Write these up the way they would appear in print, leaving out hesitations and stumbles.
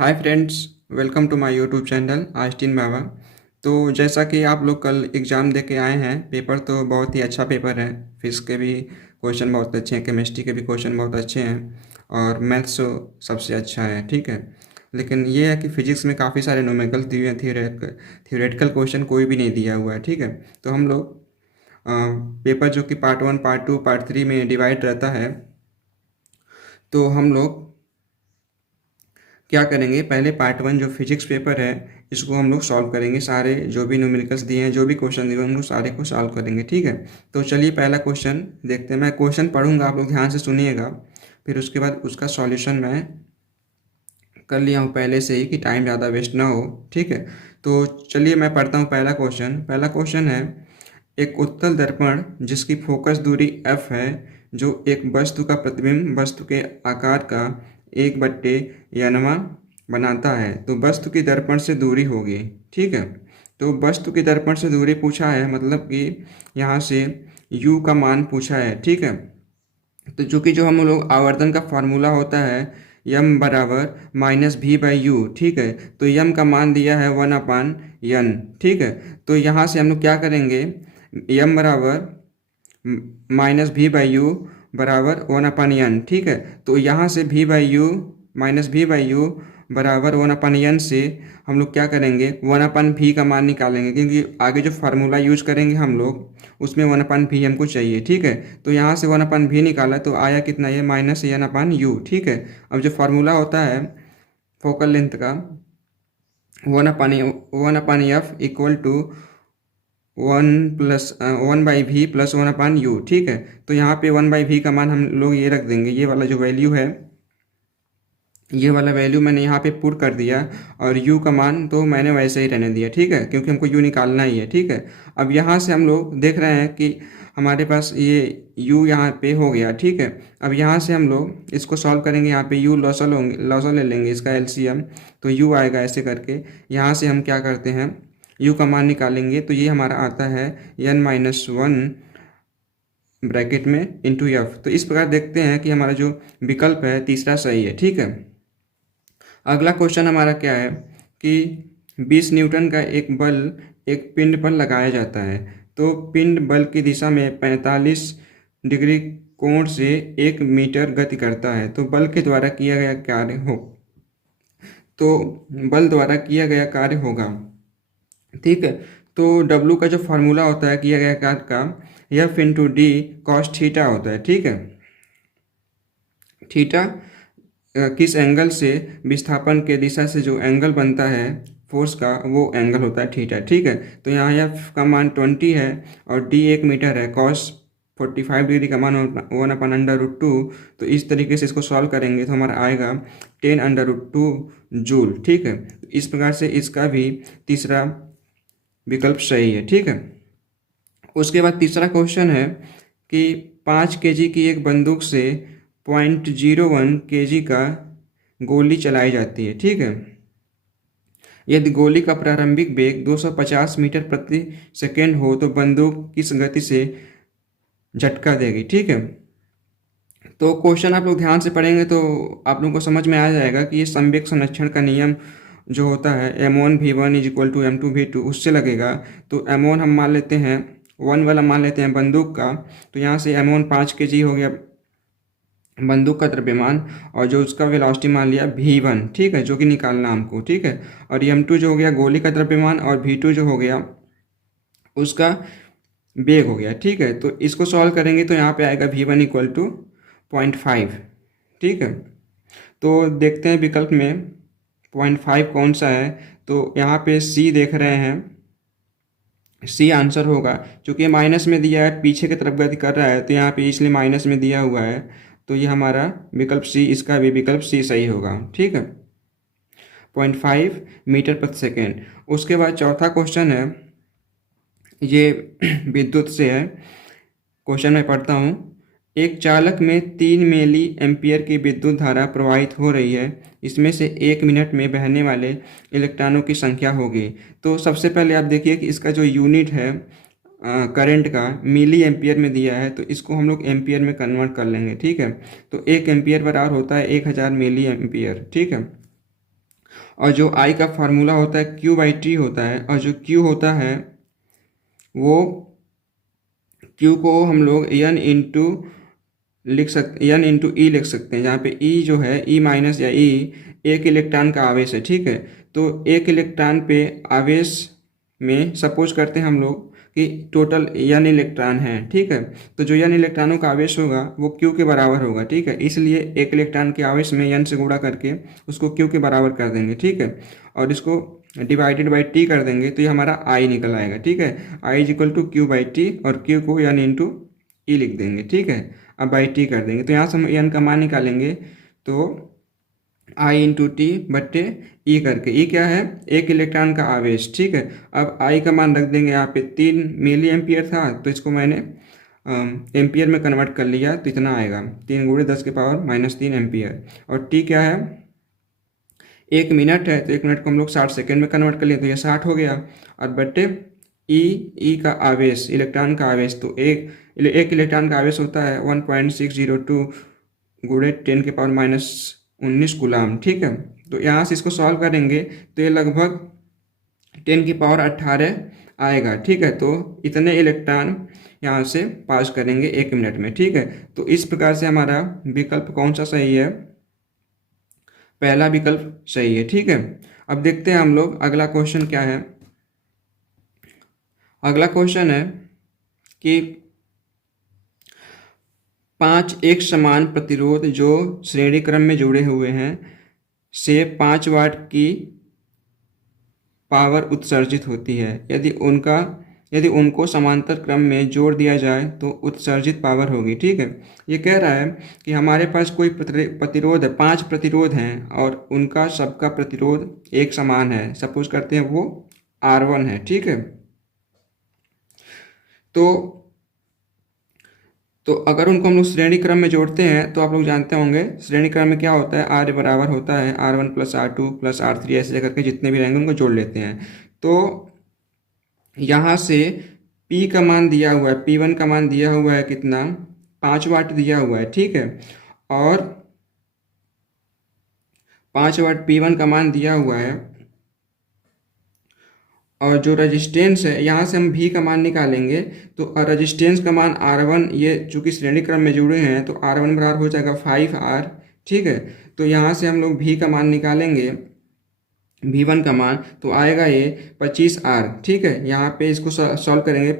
Hi friends, welcome to my YouTube channel Austin Baba. तो जैसा कि आप लोग कल एग्ज़ाम दे के आए हैं, पेपर तो बहुत ही अच्छा पेपर है। फिजिक्स के भी क्वेश्चन बहुत अच्छे हैं, केमिस्ट्री के भी क्वेश्चन बहुत अच्छे हैं और मैथ्स तो सबसे अच्छा है, ठीक है। लेकिन ये है कि फिजिक्स में काफ़ी सारे न्यूमेरिकल दिए हैं, थियोरेटिकल क्वेश्चन कोई भी नहीं दिया हुआ है, ठीक है। तो हम लोग पेपर जो कि पार्ट 1, पार्ट 2, पार्ट 3 में डिवाइड रहता है, तो हम लोग क्या करेंगे, पहले पार्ट 1 जो फिजिक्स पेपर है इसको हम लोग सॉल्व करेंगे। सारे जो भी न्यूमेरिकल्स दिए हैं, जो भी क्वेश्चन दिए हैं, हम लोग सारे को सॉल्व करेंगे, ठीक है। तो चलिए पहला क्वेश्चन देखते हैं। मैं क्वेश्चन पढ़ूंगा, आप लोग ध्यान से सुनिएगा, फिर उसके बाद उसका सॉल्यूशन मैं कर लिया हूँ पहले से ही कि टाइम ज़्यादा वेस्ट ना हो, ठीक है। तो चलिए मैं पढ़ता हूँ पहला क्वेश्चन। पहला क्वेश्चन है, एक उत्तल दर्पण जिसकी फोकस दूरी f है, जो एक वस्तु का प्रतिबिंब वस्तु के आकार का 1/nवां बनाता है, तो वस्तु की दर्पण से दूरी होगी, ठीक है। तो वस्तु की दर्पण से दूरी पूछा है, मतलब कि यहाँ से u का मान पूछा है, ठीक है। तो चूंकि जो हम लोग आवर्धन का फार्मूला होता है यम बराबर माइनस भी बाई यू, ठीक है। तो यम का मान दिया है 1/n, ठीक है। तो यहाँ से हम लोग क्या करेंगे, यम बराबर माइनस भी बाई यू बराबर 1/n, ठीक है। तो यहाँ से भी बाई यू माइनस भी बाई यू बराबर 1/n से हम लोग क्या करेंगे, 1/v का मान निकालेंगे, क्योंकि आगे जो फार्मूला यूज करेंगे हम लोग उसमें 1/v हमको चाहिए, ठीक है। तो यहाँ से 1/v निकाला तो आया कितना, ये -n/u, ठीक है। अब जो फार्मूला होता है फोकल लेंथ का 1/f equal to 1/v plus 1/u, ठीक है। तो यहाँ पे 1/v का मान हम लोग ये रख देंगे, ये वाला जो वैल्यू है, ये वाला वैल्यू मैंने यहाँ पे पुट कर दिया, और u का मान तो मैंने वैसे ही रहने दिया, ठीक है, क्योंकि हमको u निकालना ही है, ठीक है। अब यहाँ से हम लोग देख रहे हैं कि हमारे पास ये u यहाँ पे हो गया, ठीक है। अब यहाँ से हम लोग इसको सॉल्व करेंगे, यहाँ पे u लॉसल ले लेंगे, इसका एलसीएम, तो u आएगा ऐसे करके। यहाँ से हम क्या करते हैं, u का मान निकालेंगे, तो ये हमारा आता है n-1 ब्रैकेट में इंटू एफ। तो इस प्रकार देखते हैं कि हमारा जो विकल्प है तीसरा सही है, ठीक है। अगला क्वेश्चन हमारा क्या है कि 20 न्यूटन का एक बल एक पिंड पर लगाया जाता है, तो पिंड बल की दिशा में 45 डिग्री कोण से 1 मीटर गति करता है, तो बल के द्वारा किया गया कार्य हो, तो बल द्वारा किया गया कार्य होगा, ठीक है। तो W का जो फार्मूला होता है किया गया कार्य का, F into D cos theta होता है, ठीक है। थीटा किस एंगल से विस्थापन के दिशा से जो एंगल बनता है फोर्स का, वो एंगल होता है थीटा, ठीक है। तो यहाँ एफ का मान 20 है और डी 1 मीटर है, कॉस 45 डिग्री का मान 1/√2। तो इस तरीके से इसको सॉल्व करेंगे तो हमारा आएगा 10√2 जूल, ठीक है। तो इस प्रकार से इसका भी तीसरा विकल्प सही है, ठीक है। उसके बाद तीसरा क्वेश्चन है कि 5 केजी की एक बंदूक से 0.01 केजी का गोली चलाई जाती है, ठीक है। यदि गोली का प्रारंभिक वेग 250 मीटर प्रति सेकेंड हो तो बंदूक किस गति से झटका देगी, ठीक है। तो क्वेश्चन आप लोग ध्यान से पढ़ेंगे तो आप लोगों को समझ में आ जाएगा कि ये संवेग संरक्षण का नियम जो होता है m1v1 is equal to m2v2 उससे लगेगा। तो m1 हम मान लेते हैं, 1 वाला मान लेते हैं बंदूक का, तो यहाँ से m1 5 kg हो गया बंदूक का द्रव्यमान, और जो उसका वेलोसिटी मान लिया v1, ठीक है, जो कि निकालना हमको, ठीक है। और m2 जो हो गया गोली का द्रव्यमान, और v2 जो हो गया उसका वेग हो गया, ठीक है। तो इसको सॉल्व करेंगे तो यहाँ पे आएगा v1 इक्वल टू 0.5, ठीक है। तो देखते हैं विकल्प में 0.5 कौन सा है, तो यहाँ पे सी देख रहे हैं, सी आंसर होगा। क्योंकि माइनस में दिया है, पीछे की तरफ गति कर रहा है, तो यहाँ पे इसलिए माइनस में दिया हुआ है, तो ये हमारा विकल्प सी, इसका भी विकल्प सी सही होगा, ठीक है, 0.5 मीटर प्रति सेकेंड। उसके बाद चौथा क्वेश्चन है, ये विद्युत से है। क्वेश्चन मैं पढ़ता हूँ, एक चालक में 3 मिली एम्पियर की विद्युत धारा प्रवाहित हो रही है, इसमें से 1 मिनट में बहने वाले इलेक्ट्रॉनों की संख्या होगी। तो सबसे पहले आप देखिए कि इसका जो यूनिट है करंट का मिली एम्पियर में दिया है, तो इसको हम लोग एम्पियर में कन्वर्ट कर लेंगे, ठीक है। तो 1 एम्पियर बराबर होता है 1000 मिली एम्पियर, ठीक है। और जो आई का फार्मूला होता है क्यू बाई टी होता है, और जो क्यू होता है वो क्यू को हम लोग N into N into e लिख सकते हैं, जहाँ पे ई जो है ई माइनस या ई एक इलेक्ट्रॉन का आवेश है। ठीक है, तो एक इलेक्ट्रॉन पे आवेश में सपोज करते हैं हम लोग कि टोटल एन इलेक्ट्रॉन है। ठीक है, तो जो एन इलेक्ट्रॉनों का आवेश होगा वो क्यू के बराबर होगा। ठीक है, इसलिए एक इलेक्ट्रॉन के आवेश में एन से गुणा करके उसको क्यू के बराबर कर देंगे। ठीक है, और इसको डिवाइडेड बाई टी कर देंगे तो ये हमारा आई निकल आएगा। ठीक है, I is equal to q by t, और क्यू को एन इंटू ई लिख देंगे। ठीक है, अब बाई टी कर देंगे, तो यहाँ से हम एन का मान निकालेंगे तो आई इंटू टी बट्टे ई करके, ई क्या है एक इलेक्ट्रॉन का आवेश। ठीक है, अब आई का मान रख देंगे यहाँ पे 3 मिली एम्पियर था, तो इसको मैंने एम्पियर में कन्वर्ट कर लिया, तो इतना आएगा 3 गुणे 10 के पावर माइनस 3 एम्पियर। और टी क्या है 1 मिनट है, तो 1 मिनट को हम लोग 60 सेकेंड में कन्वर्ट कर लिए, तो ये 60 हो गया। और बट्टे ई का आवेश इलेक्ट्रॉन का आवेश, तो एक इलेक्ट्रॉन का आवेश होता है 1.602 गुणे 10 के पावर माइनस 19 कूलाम। ठीक है, तो यहाँ से इसको सॉल्व करेंगे तो ये लगभग 10 की पावर 18 आएगा। ठीक है, तो इतने इलेक्ट्रॉन यहाँ से पास करेंगे 1 मिनट में। ठीक है, तो इस प्रकार से हमारा विकल्प कौन सा सही है, पहला विकल्प सही है। ठीक है, अब देखते हैं हम लोग अगला क्वेश्चन क्या है। अगला क्वेश्चन है कि 5 एक समान प्रतिरोध जो श्रेणी क्रम में जुड़े हुए हैं से 5 वाट की पावर उत्सर्जित होती है। यदि उनको समांतर क्रम में जोड़ दिया जाए तो उत्सर्जित पावर होगी। ठीक है, ये कह रहा है कि हमारे पास कोई प्रतिरोध है, 5 प्रतिरोध हैं और उनका सबका प्रतिरोध एक समान है। सपोज करते हैं वो R1 है। ठीक है, तो अगर उनको हम लोग श्रेणी क्रम में जोड़ते हैं तो आप लोग जानते होंगे श्रेणी क्रम में क्या होता है, आर बराबर होता है R1 plus R2 plus R3, ऐसे करके जितने भी रहेंगे उनको जोड़ लेते हैं। तो यहाँ से P का मान दिया हुआ है, P1 का मान दिया हुआ है कितना 5 वाट दिया हुआ है। ठीक है, और 5 वाट P1 का मान दिया हुआ है, और जो रेजिस्टेंस है यहाँ से हम भी का मान निकालेंगे, तो रेजिस्टेंस का मान R1, ये चूंकि श्रेणी क्रम में जुड़े हैं तो R1 बराबर हो जाएगा 5R। ठीक है, तो यहाँ से हम लोग भी का मान निकालेंगे, V1 का मान तो आएगा ये 25R। ठीक है, यहाँ पे इसको सॉल्व करेंगे,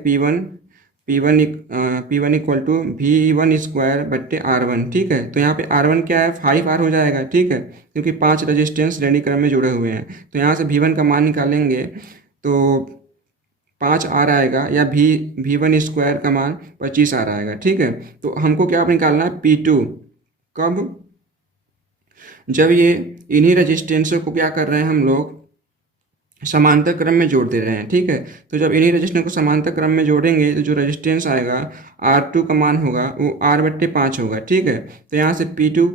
P1 equal to V1 square बट्टे R1। ठीक है, तो यहाँ पे R1 क्या है 5R हो जाएगा। ठीक है, क्योंकि 5 रेजिस्टेंस श्रेणी क्रम में जुड़े हुए हैं, तो यहाँ से V1 का मान निकालेंगे तो 5R आएगा, या V1 स्क्वायर का मान 25R आएगा। ठीक है, तो हमको क्या निकालना है P2, कब जब ये इन्हीं रजिस्टेंसों को क्या कर रहे हैं हम लोग समांतर क्रम में जोड़ दे रहे हैं। ठीक है, तो जब इन्हीं रजिस्टेंस को समांतर क्रम में जोड़ेंगे तो जो रजिस्टेंस आएगा R2 का मान होगा वो R/5 होगा। ठीक है, तो यहाँ से P2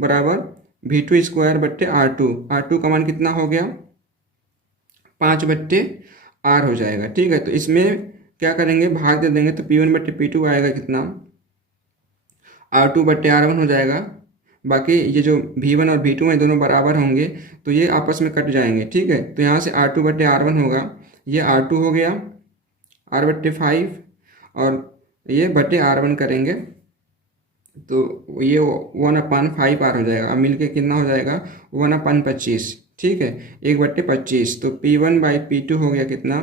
बराबर V2 स्क्वायर बट्टे R2 का मान कितना हो गया 5/R हो जाएगा। ठीक है, तो इसमें क्या करेंगे भाग दे देंगे, तो P1/P2 आएगा कितना R2/R1 हो जाएगा। बाकी ये जो V1 और V2 हैं दोनों बराबर होंगे तो ये आपस में कट जाएंगे। ठीक है, तो यहाँ से R2/R1 होगा, ये R2 हो गया R/5 और ये बट्टे R1 करेंगे तो ये 1/5R हो जाएगा। अब मिलके कितना हो जाएगा 1/25। ठीक है, 1/25, तो P1/P2 हो गया कितना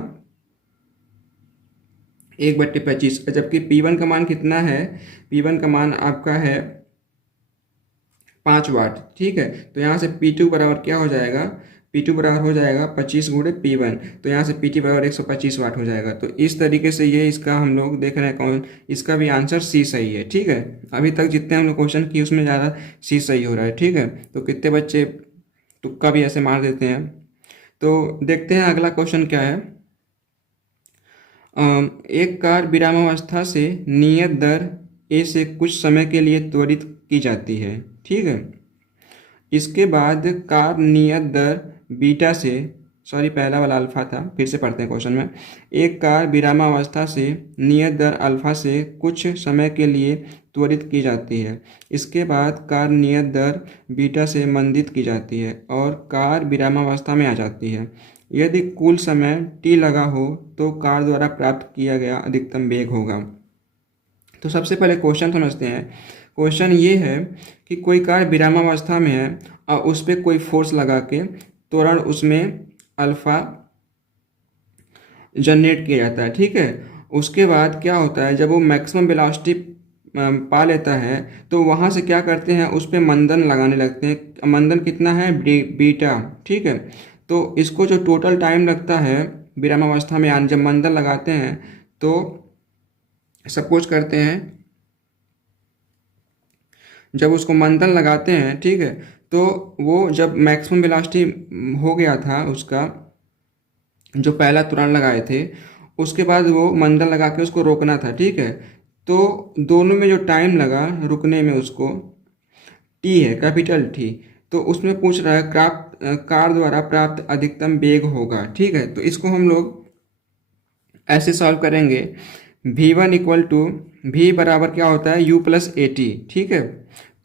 1/25। जबकि P1 का मान कितना है, P1 का मान आपका है 5 वाट। ठीक है, तो यहाँ से P2 बराबर क्या हो जाएगा, P2 बराबर हो जाएगा 25 गुणे P1, तो यहाँ से PT बराबर 125 वाट हो जाएगा। तो इस तरीके से ये इसका हम लोग देख रहे हैं कौन, इसका भी आंसर सी सही है। ठीक है, अभी तक जितने हम लोग क्वेश्चन किए उसमें ज़्यादा सी सही हो रहा है। ठीक है, तो कितने बच्चे तुक्का भी ऐसे मार देते हैं। तो देखते हैं अगला क्वेश्चन क्या है। एक कार विरामावस्था से नियत दर ए से कुछ समय के लिए त्वरित की जाती है। ठीक है, इसके बाद कार नियत दर बीटा से, सॉरी पहला वाला अल्फा था, फिर से पढ़ते हैं क्वेश्चन में। एक कार विरामावस्था से नियत दर अल्फा से कुछ समय के लिए त्वरित की जाती है। इसके बाद कार नियत दर बीटा से मंदित की जाती है और कार विरामावस्था में आ जाती है। यदि कुल समय t लगा हो तो कार द्वारा प्राप्त किया गया अधिकतम वेग होगा। तो सबसे पहले क्वेश्चन समझते हैं। क्वेश्चन ये है कि कोई कार विरामावस्था में है और उस पर कोई फोर्स लगा के त्वरण उसमें अल्फा जनरेट किया जाता है, ठीक है। उसके बाद क्या होता है, जब वो मैक्सिमम वेलोसिटी पा लेता है तो वहाँ से क्या करते हैं, उस पर मंदन लगाने लगते हैं। मंदन कितना है, बीटा, ठीक है। तो इसको जो टोटल टाइम लगता है विरामावस्था में आने, जब मंदन लगाते हैं तो सपोज करते हैं जब उसको मंदन लगाते हैं, ठीक है, तो वो जब मैक्सिमम वेलोसिटी हो गया था उसका, जो पहला त्वरण लगाए थे, उसके बाद वो मंदन लगा के उसको रोकना था, ठीक है। तो दोनों में जो टाइम लगा रुकने में उसको टी है, कैपिटल टी। तो उसमें पूछ रहा है कार द्वारा प्राप्त अधिकतम वेग होगा, ठीक है। तो इसको हम लोग ऐसे सॉल्व करेंगे। v1 इक्वल टू v बराबर क्या होता है, u प्लस ए टी, ठीक है।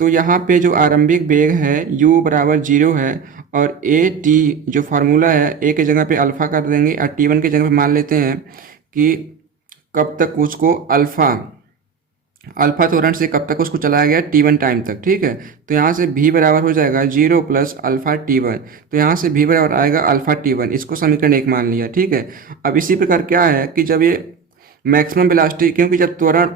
तो यहाँ पे जो आरंभिक वेग है u बराबर 0 है और ए टी जो फार्मूला है, ए के जगह पे अल्फ़ा कर देंगे और t1 के जगह पे मान लेते हैं कि कब तक उसको अल्फ़ा त्वरण से कब तक उसको चलाया गया, t1 टाइम तक, ठीक है। तो यहाँ से v बराबर हो जाएगा 0 प्लस अल्फ़ा t1। तो यहाँ से v बराबर आएगा अल्फ़ा t1। इसको समीकरण 1 मान लिया, ठीक है। अब इसी प्रकार क्या है कि जब ये मैक्सिमम वेलोसिटी, क्योंकि जब त्वरण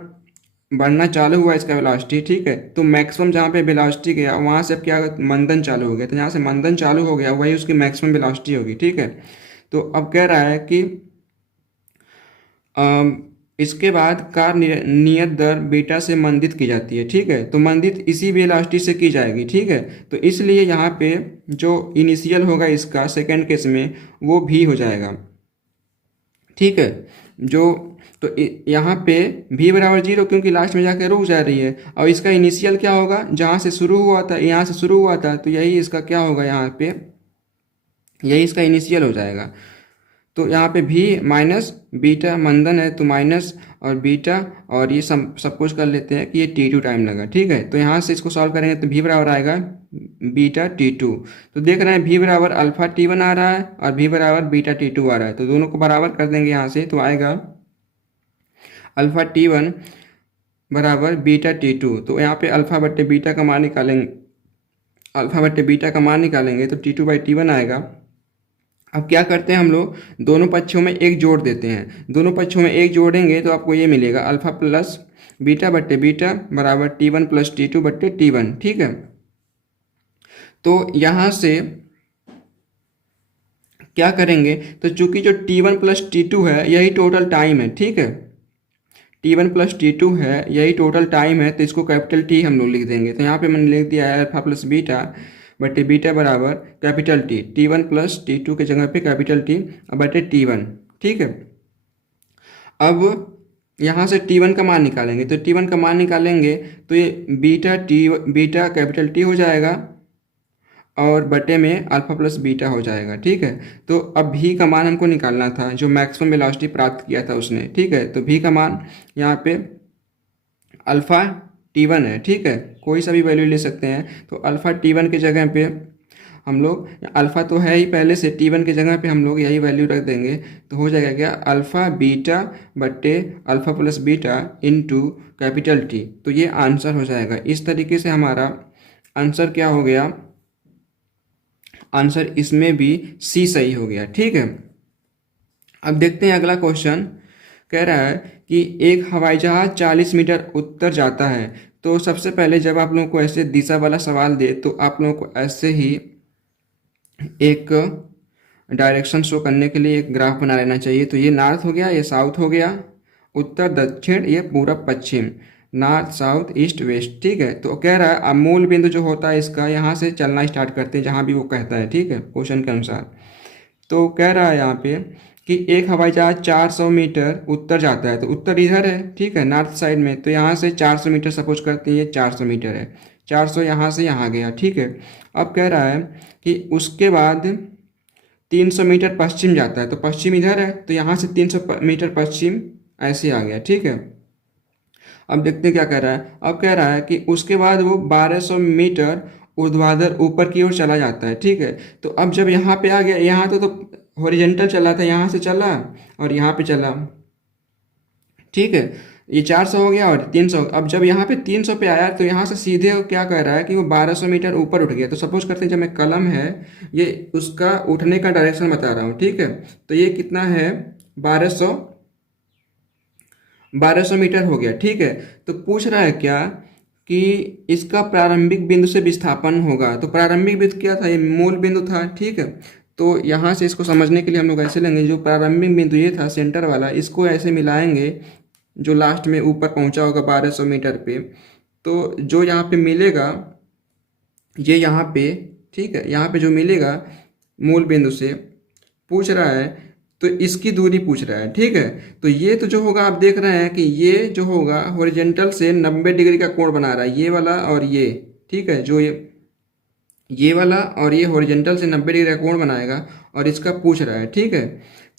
बढ़ना चालू हुआ इसका वेलोसिटी, ठीक है, तो मैक्सिमम जहाँ पे वेलोसिटी गया वहाँ से अब क्या मंदन चालू हो गया। तो यहाँ से मंदन चालू हो गया, वही उसकी मैक्सिमम वेलोसिटी होगी, ठीक है। तो अब कह रहा है कि इसके बाद कार नियत दर बीटा से मंदित की जाती है, ठीक है। तो मंदित इसी वेलोसिटी से की जाएगी, ठीक है। तो इसलिए यहाँ पे जो इनिशियल होगा इसका सेकेंड केस में वो भी हो जाएगा, ठीक है। जो तो यहाँ पे v बराबर 0, क्योंकि लास्ट में जाकर रुक जा रही है। और इसका इनिशियल क्या होगा, जहाँ से शुरू हुआ था, यहाँ से शुरू हुआ था, तो यही इसका क्या होगा, यहाँ पे यही इसका इनिशियल हो जाएगा। तो यहाँ पे v माइनस बीटा मंदन है तो माइनस और बीटा, और ये सब कुछ कर लेते हैं कि ये t2 टाइम लगा, ठीक है। तो यहाँ से इसको सॉल्व करेंगे तो v बराबर आएगा बीटा t2। तो देख रहे हैं v बराबर अल्फा t1 आ रहा है और v बराबर बीटा t2 आ रहा है। तो दोनों को बराबर कर देंगे यहाँ से, तो आएगा अल्फा t1 बराबर बीटा t2। तो यहाँ पे अल्फा बट्टे बीटा का मान निकालेंगे, तो t2/t1 आएगा। अब क्या करते हैं हम लोग, दोनों पक्षों में एक जोड़ देते हैं। दोनों पक्षों में एक जोड़ेंगे तो आपको ये मिलेगा अल्फा प्लस बीटा बट्टे बीटा बराबर t1 प्लस t2 बट्टे t1, ठीक है। तो यहाँ से क्या करेंगे, तो चूंकि जो t1 प्लस t2 है यही टोटल टाइम है, ठीक है। t1 प्लस t2 है यही टोटल टाइम है, तो इसको कैपिटल T हम लोग लिख देंगे। तो यहाँ पे मैंने लिख दिया है अल्फा प्लस बीटा बटे बीटा बराबर capital T, t1 plus t2 के जगह पे कैपिटल T बटे t1, ठीक है। अब यहाँ से t1 का मान निकालेंगे, तो t1 का मान निकालेंगे तो ये बीटा कैपिटल T हो जाएगा और बटे में अल्फा प्लस बीटा हो जाएगा, ठीक है। तो अब v का मान हमको निकालना था, जो मैक्सिमम वेलोसिटी प्राप्त किया था उसने, ठीक है। तो v का मान यहाँ पे अल्फा t1 है, ठीक है। कोई सा भी वैल्यू ले सकते हैं। तो अल्फा t1 के जगह पे हम लोग, अल्फा तो है ही पहले से, t1 के जगह पे हम लोग यही वैल्यू रख देंगे। तो हो जाएगा क्या, अल्फा बीटा बट्टे alpha plus beta into capital T। तो ये आंसर हो जाएगा। इस तरीके से हमारा आंसर क्या हो गया, आंसर इसमें भी सी सही हो गया, ठीक है। अब देखते हैं अगला क्वेश्चन। कह रहा है कि एक हवाई जहाज 40 मीटर उत्तर जाता है। तो सबसे पहले जब आप लोगों को ऐसे दिशा वाला सवाल दे तो आप लोगों को ऐसे ही एक डायरेक्शन शो करने के लिए एक ग्राफ बना लेना चाहिए। तो ये नॉर्थ हो गया, ये साउथ हो गया, उत्तर दक्षिण, ये पूरब पश्चिम, नॉर्थ साउथ ईस्ट वेस्ट, ठीक है। तो कह रहा है अब मूल बिंदु जो होता है इसका, यहाँ से चलना स्टार्ट करते हैं जहाँ भी वो कहता है, ठीक है, क्वेश्चन के अनुसार। तो कह रहा है यहाँ पे कि एक हवाई जहाज 400 मीटर उत्तर जाता है। तो उत्तर इधर है, ठीक है, नॉर्थ साइड में। तो यहाँ से 400 मीटर सपोज करते हैं, ये 400 मीटर है, 400 यहाँ से यहाँ गया, ठीक है। अब कह रहा है कि उसके बाद 300 मीटर पश्चिम जाता है। तो पश्चिम इधर है, तो यहाँ से 300 मीटर पश्चिम ऐसे आ गया, ठीक है। अब देखते हैं क्या कह रहा है। अब कह रहा है कि उसके बाद वो 1200 मीटर ऊर्ध्वाधर ऊपर की ओर चला जाता है, ठीक है। तो अब जब यहाँ पे आ गया, यहाँ तो हॉरिजेंटल चला था, यहाँ से चला और यहाँ पे चला, ठीक है। ये 400 हो गया और 300। अब जब यहाँ पे 300 पे आया तो यहाँ से सीधे वो क्या कह रहा है कि वो 1200 मीटर ऊपर उठ गया। तो सपोज करते हैं जब मैं कलम है, ये उसका उठने का डायरेक्शन बता रहा हूँ, ठीक है। तो ये कितना है, 1200 मीटर हो गया, ठीक है। तो पूछ रहा है क्या कि इसका प्रारंभिक बिंदु से विस्थापन होगा। तो प्रारंभिक बिंदु क्या था, ये मूल बिंदु था, ठीक है। तो यहाँ से इसको समझने के लिए हम लोग ऐसे लेंगे, जो प्रारंभिक बिंदु ये था सेंटर वाला, इसको ऐसे मिलाएंगे जो लास्ट में ऊपर पहुंचा होगा 1200 मीटर पे। तो जो यहाँ पे मिलेगा ये यहाँ पे, ठीक है, यहाँ पे जो मिलेगा मूल बिंदु से पूछ रहा है, तो इसकी दूरी पूछ रहा है, ठीक है। तो ये तो जो होगा आप देख रहे हैं कि ये जो होगा हॉरिजेंटल से 90 डिग्री का कोण बना रहा है, ये वाला और ये, ठीक है। जो ये वाला और ये हॉरिजेंटल से 90 डिग्री का कोण बनाएगा और इसका पूछ रहा है, ठीक है।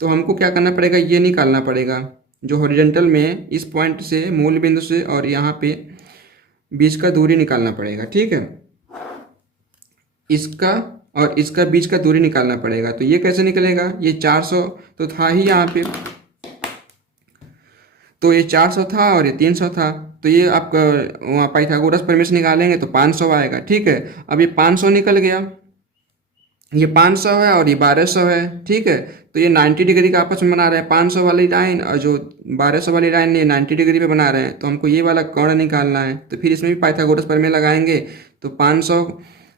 तो हमको क्या करना पड़ेगा, ये निकालना पड़ेगा जो हॉरिजेंटल में इस पॉइंट से मूल बिंदु से और यहाँ पे बीच का दूरी निकालना पड़ेगा, ठीक है। इसका और इसका बीच का दूरी निकालना पड़ेगा। तो ये कैसे निकलेगा, ये 400 तो था ही यहाँ पे, तो ये 400 था और ये 300 था। तो ये आप वहाँ पाइथागोरस प्रमेय से निकालेंगे तो 500 आएगा, ठीक है। अब ये 500 निकल गया, ये 500 है और ये 1200 है, ठीक है। तो ये 90 डिग्री का आपस में बना रहे हैं, 500 वाली लाइन और जो 1200 वाली लाइन ये 90 डिग्री पे बना रहे हैं। तो हमको ये वाला कोण निकालना है, तो फिर इसमें भी पाइथागोरस प्रमेय लगाएंगे। तो 500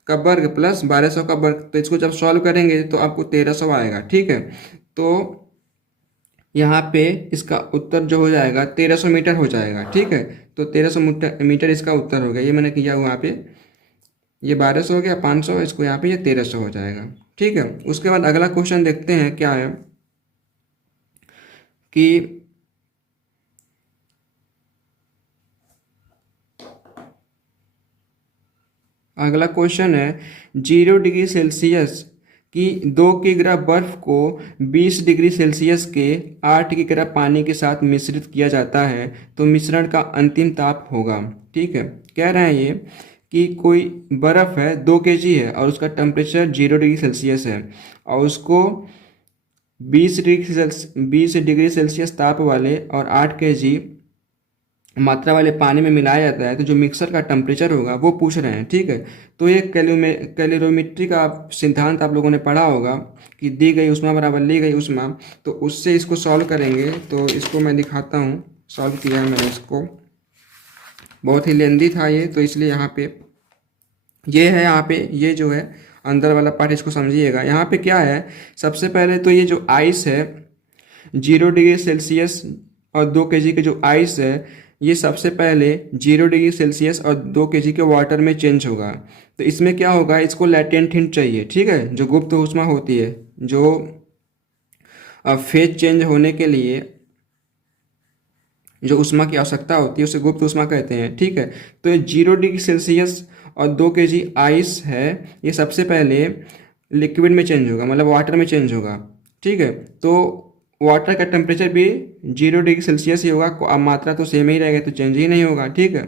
का वर्ग प्लस 1200 का वर्ग, तो इसको जब सॉल्व करेंगे तो आपको 1300 आएगा, ठीक है। तो यहाँ पे इसका उत्तर जो हो जाएगा 1300 मीटर हो जाएगा, ठीक है। तो 1300 मीटर इसका उत्तर हो गया। ये मैंने किया वहाँ पे, ये 1200 हो गया, 500 इसको यहाँ पे ये 1300 हो जाएगा, ठीक है। उसके बाद अगला क्वेश्चन देखते हैं क्या है कि अगला क्वेश्चन है 0 डिग्री सेल्सियस की 2 किग्रा बर्फ को 20 डिग्री सेल्सियस के 8 किग्रा पानी के साथ मिश्रित किया जाता है, तो मिश्रण का अंतिम ताप होगा, ठीक है। कह रहे हैं ये कि कोई बर्फ़ है 2 केजी है और उसका टेम्परेचर 0 डिग्री सेल्सियस है और उसको 20 डिग्री सेल्सियस ताप वाले और 8 केजी मात्रा वाले पानी में मिलाया जाता है। तो जो मिक्सर का टेम्परेचर होगा वो पूछ रहे हैं, ठीक है। तो ये कैलोरीमेट्री का सिद्धांत आप लोगों ने पढ़ा होगा कि दी गई ऊष्मा बराबर ली गई ऊष्मा। तो उससे इसको सॉल्व करेंगे। तो इसको मैं दिखाता हूँ, सॉल्व किया है मैंने इसको, बहुत ही लेंदी था ये, तो इसलिए यहाँ पे ये है, यहाँ पे ये जो है अंदर वाला पार्ट इसको समझिएगा। यहाँ पे क्या है, सबसे पहले तो ये जो आइस है 0 डिग्री सेल्सियस और 2 केजी के जो आइस है ये सबसे पहले 0 डिग्री सेल्सियस और 2 केजी के वाटर में चेंज होगा। तो इसमें क्या होगा, इसको लैटेंट हीट चाहिए, ठीक है, जो गुप्त ऊष्मा होती है, जो फेज चेंज होने के लिए जो ऊष्मा की आवश्यकता होती है उसे गुप्त ऊष्मा कहते हैं, ठीक है। तो ये 0 डिग्री सेल्सियस और 2 केजी आइस है, ये सबसे पहले लिक्विड में चेंज होगा, मतलब वाटर में चेंज होगा, ठीक है। तो वाटर का टेम्परेचर भी 0 डिग्री सेल्सियस ही होगा, अब मात्रा तो सेम ही रहेगा, तो चेंज ही नहीं होगा, ठीक है।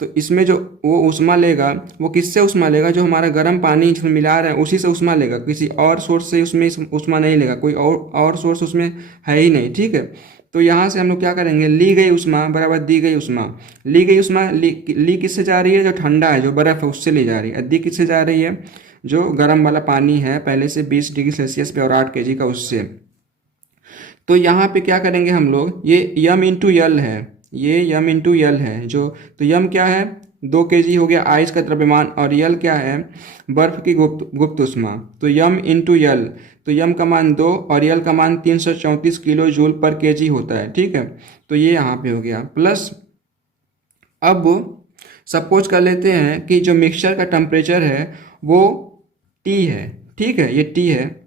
तो इसमें जो वो ऊष्मा लेगा वो किससे ऊष्मा लेगा, जो हमारा गर्म पानी जिसमें मिला रहे हैं उसी से ऊष्मा लेगा, किसी और सोर्स से उसमें ऊष्मा नहीं लेगा, कोई और सोर्स उसमें है ही नहीं, ठीक है। तो यहाँ से हम लोग क्या करेंगे, ली गई ऊष्मा बराबर दी गई ऊष्मा। ली गई ऊष्मा ली किससे जा रही है, जो ठंडा है, जो बर्फ़ है उससे ली जा रही है। दी किससे जा रही है, जो गर्म वाला पानी है पहले से 20 डिग्री सेल्सियस पे और 8 केजी का उससे। तो यहाँ पे क्या करेंगे हम लोग, ये यम इंटू यल है, ये यम इंटू यल है जो, तो यम क्या है 2 केजी हो गया आइस का द्रव्यमान, और यल क्या है बर्फ की गुप्त ऊष्मा। तो यम इंटू यल, तो यम का मान 2 और यल का मान 334 किलो जूल पर केजी होता है, ठीक है। तो ये यहाँ पे हो गया प्लस। अब सपोज कर लेते हैं कि जो मिक्सचर का टेम्परेचर है वो टी है, ठीक है, ये टी है।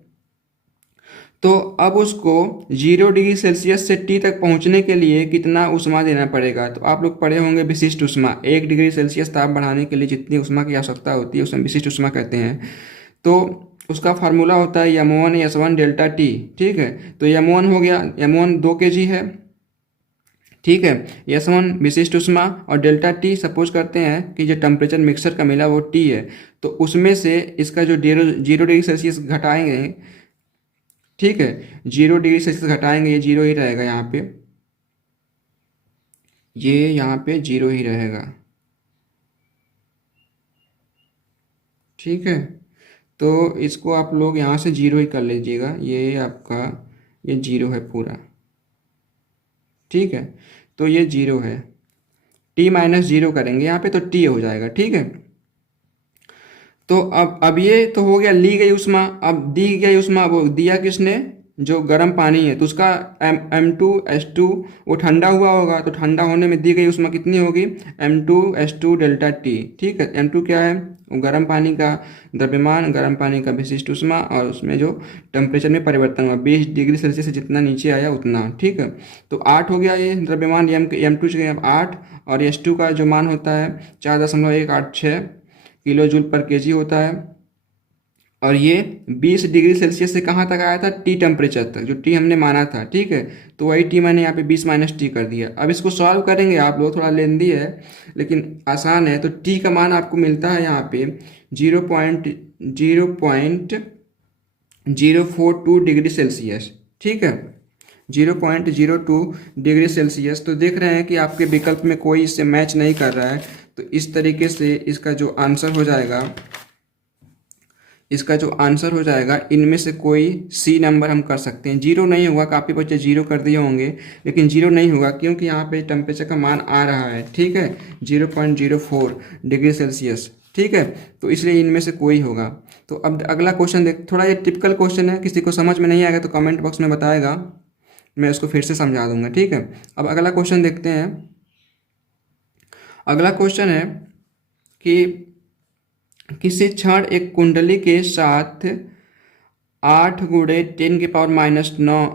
तो अब उसको 0 डिग्री सेल्सियस से टी तक पहुंचने के लिए कितना ऊष्मा देना पड़ेगा। तो आप लोग पढ़े होंगे विशिष्ट ऊष्मा, 1 डिग्री सेल्सियस ताप बढ़ाने के लिए जितनी ऊष्मा की आवश्यकता होती है उसे विशिष्ट ऊष्मा कहते हैं। तो उसका फार्मूला होता है m1 S1 डेल्टा टी, ठीक है। तो m1 हो गया, m1 2 केजी है, ठीक है। S1 विशिष्ट ऊष्मा और डेल्टा टी सपोज करते हैं कि जो टेम्परेचर मिक्सर का मिला वो T है, तो उसमें से इसका जो 0 डिग्री सेल्सियस घटाएंगे, ठीक है, 0 डिग्री सेल्सियस घटाएंगे, ये 0 ही रहेगा यहाँ पे, ये यहाँ पे 0 ही रहेगा, ठीक है। तो इसको आप लोग यहाँ से 0 ही कर लीजिएगा, ये आपका ये 0 है पूरा, ठीक है। तो ये 0 है, T-0 करेंगे यहाँ पे तो T हो जाएगा, ठीक है। तो अब ये तो हो गया ली गई उष्मा। अब दी गई उष्मा वो दिया किसने, जो गर्म पानी है, तो उसका M2S2 वो ठंडा हुआ होगा, तो ठंडा होने में दी गई उष्मा कितनी होगी, M2S2 डेल्टा टी, ठीक है। M2 क्या है, वो गर्म पानी का द्रव्यमान, गर्म पानी का विशिष्ट उष्मा, और उसमें जो टेम्परेचर में परिवर्तन हुआ 20 डिग्री सेल्सियस से जितना नीचे आया उतना, ठीक है। तो 8 हो गया ये द्रव्यमान, M2 से 8, और S2 का जो मान होता है 4.186 किलो जूल पर केजी होता है। और ये 20 डिग्री सेल्सियस से कहाँ तक आया था, टी टेम्परेचर तक, जो टी हमने माना था, ठीक है। तो वही टी मैंने यहाँ पे 20 माइनस टी कर दिया। अब इसको सॉल्व करेंगे आप लोग, थोड़ा लेंदी है लेकिन आसान है। तो टी का मान आपको मिलता है यहाँ पे 0.042 डिग्री सेल्सियस, ठीक है, 0.02 डिग्री सेल्सियस। तो देख रहे हैं कि आपके विकल्प में कोई इससे मैच नहीं कर रहा है, तो इस तरीके से इसका जो आंसर हो जाएगा, इनमें से कोई सी नंबर हम कर सकते हैं। 0 नहीं होगा, काफ़ी बच्चे 0 कर दिए होंगे, लेकिन 0 नहीं होगा क्योंकि यहाँ पे टेम्परेचर का मान आ रहा है, ठीक है, 0.04 डिग्री सेल्सियस, ठीक है। तो इसलिए इनमें से कोई होगा। तो अब अगला क्वेश्चन देख, थोड़ा ये टिपिकल क्वेश्चन है, किसी को समझ में नहीं आएगा तो कमेंट बॉक्स में बताएगा, मैं उसको फिर से समझा दूंगा, ठीक है। अब अगला क्वेश्चन देखते हैं। अगला क्वेश्चन है कि किसी क्षण एक कुंडली के साथ 8 गुणे 10 की पावर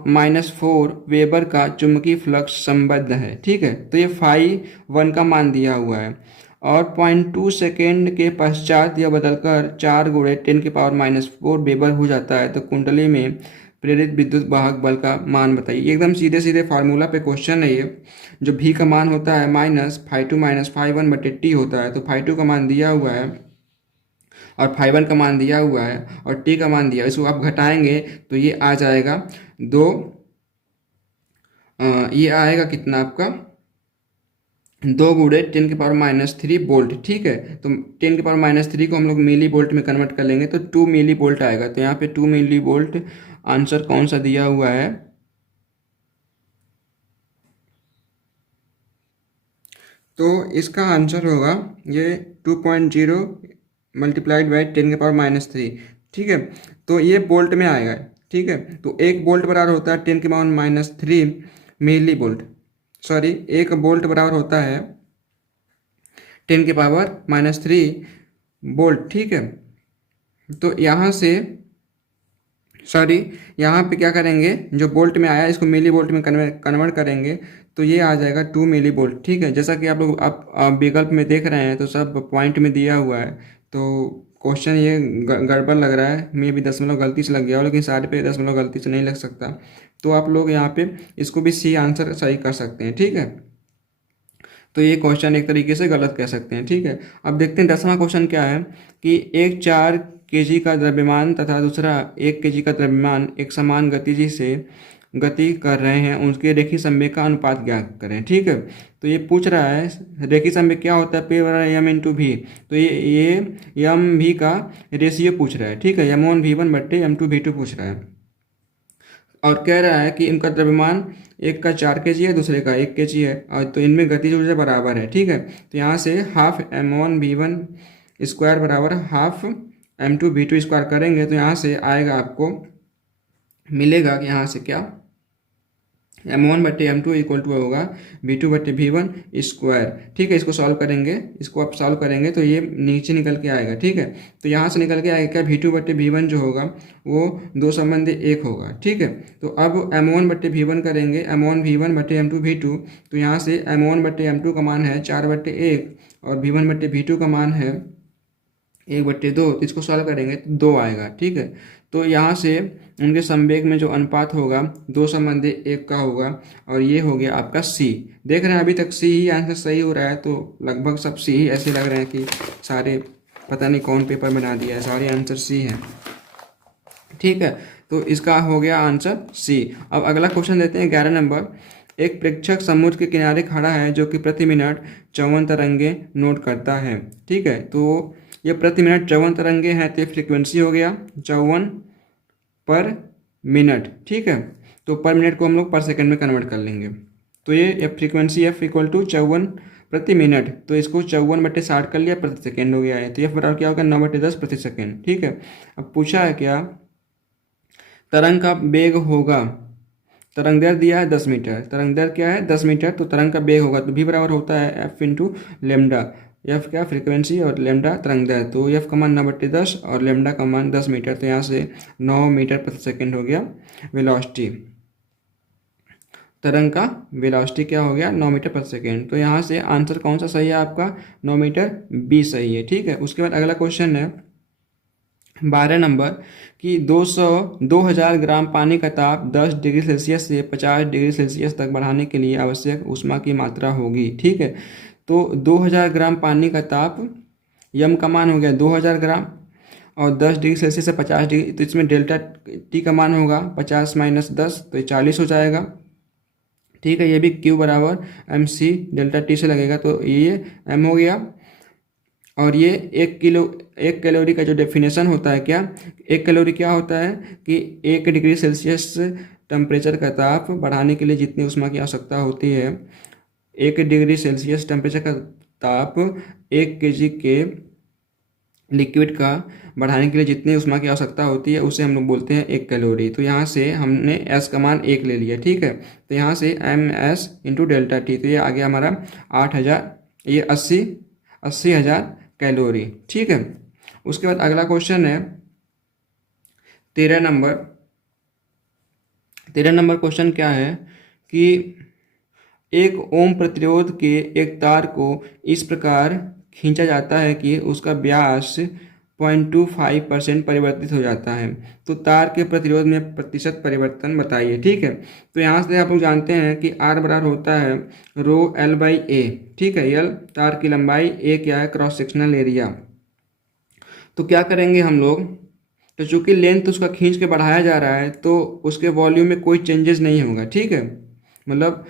-4 वेबर का चुंबकीय फ्लक्स संबद्ध है, ठीक है। तो ये φ1 का मान दिया हुआ है, और 0.2 सेकेंड के पश्चात यह बदलकर 4 गुणे 10 की पावर -4 वेबर हो जाता है। तो कुंडली में प्रेरित विद्युत वाहक बल का मान बताइए। एकदम सीधे सीधे फार्मूला पे क्वेश्चन है ये। जो भी का मान होता है -φ2 -φ1 बटे टी होता है, तो φ2 का मान दिया हुआ है और φ1 का मान दिया हुआ है और टी का मान दिया, इसको आप घटाएंगे तो ये आ जाएगा ये आएगा कितना आपका 2 गुणे 10 की पावर -3 वोल्ट, ठीक है। तो 10 की पावर -3 को हम लोग मिली वोल्ट में कन्वर्ट कर लेंगे तो 2 मिली वोल्ट आएगा। तो यहाँ पे 2 मिली वोल्ट आंसर कौन सा दिया हुआ है, तो इसका आंसर होगा ये 2.0 मल्टीप्लाइड बाई 10 की पावर -3, ठीक है। तो ये वोल्ट में आएगा, ठीक है। तो 1 वोल्ट बराबर होता है 10 की power -3 milli volt, sorry 1 volt बराबर होता है 10 की पावर -3 वोल्ट, ठीक है। तो यहाँ से सॉरी यहाँ पे क्या करेंगे, जो वोल्ट में आया इसको मिली वोल्ट में कन्वर्ट करेंगे तो ये आ जाएगा 2 मिली वोल्ट, ठीक है। जैसा कि आप लोग आप विकल्प में देख रहे हैं तो सब पॉइंट में दिया हुआ है। तो क्वेश्चन ये गड़बड़ लग रहा है, मे भी दशमलव गलती से लग गया हो, लेकिन सारे पे दशमलव गलती से नहीं लग सकता। तो आप लोग यहाँ पे इसको भी सी आंसर सही कर सकते हैं, ठीक है। तो ये क्वेश्चन एक तरीके से गलत कह सकते हैं, ठीक है। अब देखते हैं 10वां क्वेश्चन क्या है कि एक 4 केजी का द्रव्यमान तथा दूसरा 1 केजी का द्रव्यमान एक समान गतिजी से गति कर रहे हैं, उनके रेखीय संवेग का अनुपात ज्ञात करें, ठीक है। तो ये पूछ रहा है रेखीय संवेग क्या होता है, P/m/v। तो ये m/v का रेशियो पूछ रहा है, ठीक है, m1v1 बट्टे m2v2 पूछ रहा है। और कह रहा है कि इनका द्रव्यमान एक का 4 केजी है, दूसरे का 1 केजी है, और तो इनमें गतिज ऊर्जा बराबर है, ठीक है। तो यहाँ से हाफ m1v1 स्क्वायर बराबर हाफ m2v2 स्क्वायर करेंगे तो यहाँ से आएगा, आपको मिलेगा कि यहाँ से क्या m1 बट्टे m2 इक्वल टू होगा v2 बट्टे v1 स्क्वायर, ठीक है। इसको सॉल्व करेंगे, इसको आप सॉल्व करेंगे तो ये नीचे निकल के आएगा, ठीक है। तो यहाँ से निकल के आएगा क्या, v2 बट्टे v1 जो होगा वो 2 संबंधी 1 होगा, ठीक है। तो अब m1 बट्टे v1 करेंगे, m1 v1 बट्टे m2 v2। तो यहाँ से m1 बट्टे m2 का मान है 4 बट्टे 1 और v1 बट्टे v2 का मान है 1/2, तो इसको सॉल्व करेंगे तो 2 आएगा। ठीक है, तो यहाँ से उनके संवेग में जो अनुपात होगा 2:1 का होगा, और ये हो गया आपका सी। देख रहे हैं अभी तक सी ही आंसर सही हो रहा है, तो लगभग सब सी ही ऐसे लग रहे हैं कि सारे पता नहीं कौन पेपर बना दिया है, सारे आंसर सी हैं। ठीक है, तो इसका हो गया आंसर सी। अब अगला क्वेश्चन देते हैं 11 नंबर। एक प्रेक्षक समुद्र के किनारे खड़ा है जो कि प्रति मिनट 54 तरंगे नोट करता है। ठीक है, तो ये प्रति मिनट 54 तरंगे हैं, तो फ्रीक्वेंसी हो गया 54 पर मिनट। ठीक है, तो पर मिनट को हम लोग पर सेकंड में कन्वर्ट कर लेंगे, तो ये फ्रीक्वेंसी एफ इक्वल टू 54 प्रति मिनट, तो इसको 54/60 कर लिया, प्रति सेकेंड हो गया है, तो एफ बराबर क्या होगा 9/10 प्रति सेकेंड। ठीक है, अब पूछा है क्या, तरंग का वेग होगा, तरंग दैर्घ्य दिया है 10 मीटर, तरंग दैर्घ्य क्या है 10 मीटर, तो तरंग का वेग होगा तो भी बराबर होता है एफ इंटू लेमडा। एफ क्या फ्रीक्वेंसी और लेमडा तरंग दैर्घ्य, तो एफ का मान 9/10 और लेमडा का मान 10 मीटर, तो यहाँ से 9 मीटर प्रति सेकेंड हो गया वेलोसिटी। तरंग का वेलोसिटी क्या हो गया 9 मीटर प्रति सेकेंड, तो यहाँ से आंसर कौन सा सही है आपका 9 मीटर बी सही है। ठीक है, उसके बाद अगला क्वेश्चन है 12 नंबर कि 2000 ग्राम पानी का ताप 10 डिग्री सेल्सियस से 50 डिग्री सेल्सियस तक बढ़ाने के लिए आवश्यक ऊष्मा की मात्रा होगी। ठीक है, तो 2000 ग्राम पानी का ताप, यम का मान हो गया 2000 ग्राम, और 10 डिग्री सेल्सियस से 50 डिग्री, तो इसमें डेल्टा टी का मान होगा 50 - 10, तो ये 40 हो जाएगा। ठीक है, ये भी क्यू बराबर एम सी डेल्टा टी से लगेगा, तो ये एम हो गया। और ये 1 कैलोरी का जो डेफिनेशन होता है क्या, 1 कैलोरी क्या होता है कि 1 डिग्री सेल्सियस टेम्परेचर का ताप बढ़ाने के लिए जितनी ऊष्मा की आवश्यकता होती है, 1 डिग्री सेल्सियस टेम्परेचर का ताप 1 केजी के लिक्विड का बढ़ाने के लिए जितनी ऊष्मा की आवश्यकता होती है उसे हम लोग बोलते हैं 1 कैलोरी। तो यहाँ से हमने एस का मान 1 ले लिया। ठीक है, तो यहाँ से M S into delta T, तो ये आ गया हमारा 8000, ये 80,000 कैलोरी। ठीक है, उसके बाद अगला क्वेश्चन है 13 नंबर। 13 नंबर क्वेश्चन क्या है कि एक ओम प्रतिरोध के एक तार को इस प्रकार खींचा जाता है कि उसका व्यास 0.25% परिवर्तित हो जाता है, तो तार के प्रतिरोध में प्रतिशत परिवर्तन बताइए। ठीक है, तो यहाँ से आप लोग जानते हैं कि आर बराबर होता है रो एल बाई ए। ठीक है, एल तार की लंबाई, ए क्या है क्रॉस सेक्शनल एरिया। तो क्या करेंगे हम लोग, तो चूंकि लेंथ उसका खींच के बढ़ाया जा रहा है तो उसके वॉल्यूम में कोई चेंजेस नहीं होगा। ठीक है, मतलब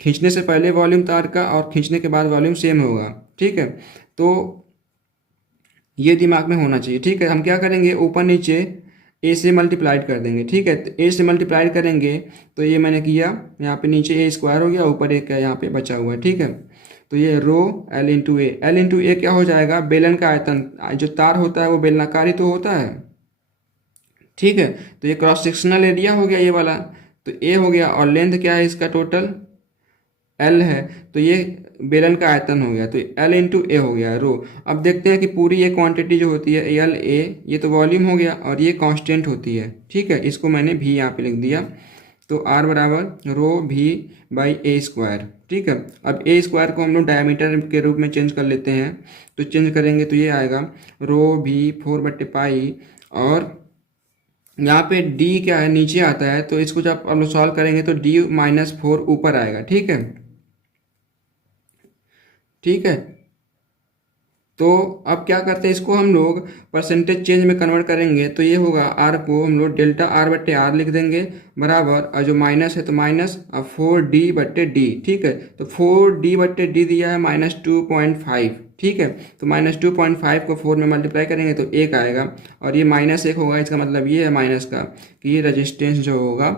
खींचने से पहले वॉल्यूम तार का और खींचने के बाद वॉल्यूम सेम होगा। ठीक है, तो ये दिमाग में होना चाहिए। ठीक है, हम क्या करेंगे ऊपर नीचे ए से मल्टीप्लाइड कर देंगे। ठीक है, तो ए से मल्टीप्लाइड करेंगे तो ये मैंने किया, यहाँ पे नीचे ए स्क्वायर हो गया, ऊपर एक क्या यहाँ पे बचा हुआ है। ठीक है, तो ये रो एल इंटू ए, एल इंटू ए क्या हो जाएगा बेलन का आयतन, जो तार होता है वो बेलनाकार ही तो होता है। ठीक है, तो ये क्रॉस सेक्शनल एरिया हो गया ये वाला, तो ए हो गया, और लेंथ क्या है इसका टोटल एल है, तो ये बेलन का आयतन हो गया, तो एल इंटू ए हो गया रो। अब देखते हैं कि पूरी ये क्वांटिटी जो होती है एल ए, ये तो वॉल्यूम हो गया और ये कांस्टेंट होती है। ठीक है, इसको मैंने भी यहाँ पे लिख दिया, तो आर बराबर रो भी बाई ए स्क्वायर। ठीक है, अब ए स्क्वायर को हम लोग डायमीटर के रूप में चेंज कर लेते हैं, तो चेंज करेंगे तो ये आएगा रो भी 4/पाई, और यहाँ पे डी क्या है नीचे आता है, तो इसको जब हम लोग सॉल्व करेंगे तो डी -4 ऊपर आएगा। ठीक है, ठीक है, तो अब क्या करते हैं इसको हम लोग परसेंटेज चेंज में कन्वर्ट करेंगे, तो ये होगा आर को हम लोग डेल्टा R/R लिख देंगे बराबर, और जो माइनस है तो माइनस, और 4D/D। ठीक है, तो 4D/D दिया है -2.5। ठीक है, तो -2.5 को 4 में मल्टीप्लाई करेंगे तो 1 आएगा, और ये -1 होगा, इसका मतलब ये है माइनस का कि ये रजिस्टेंस जो होगा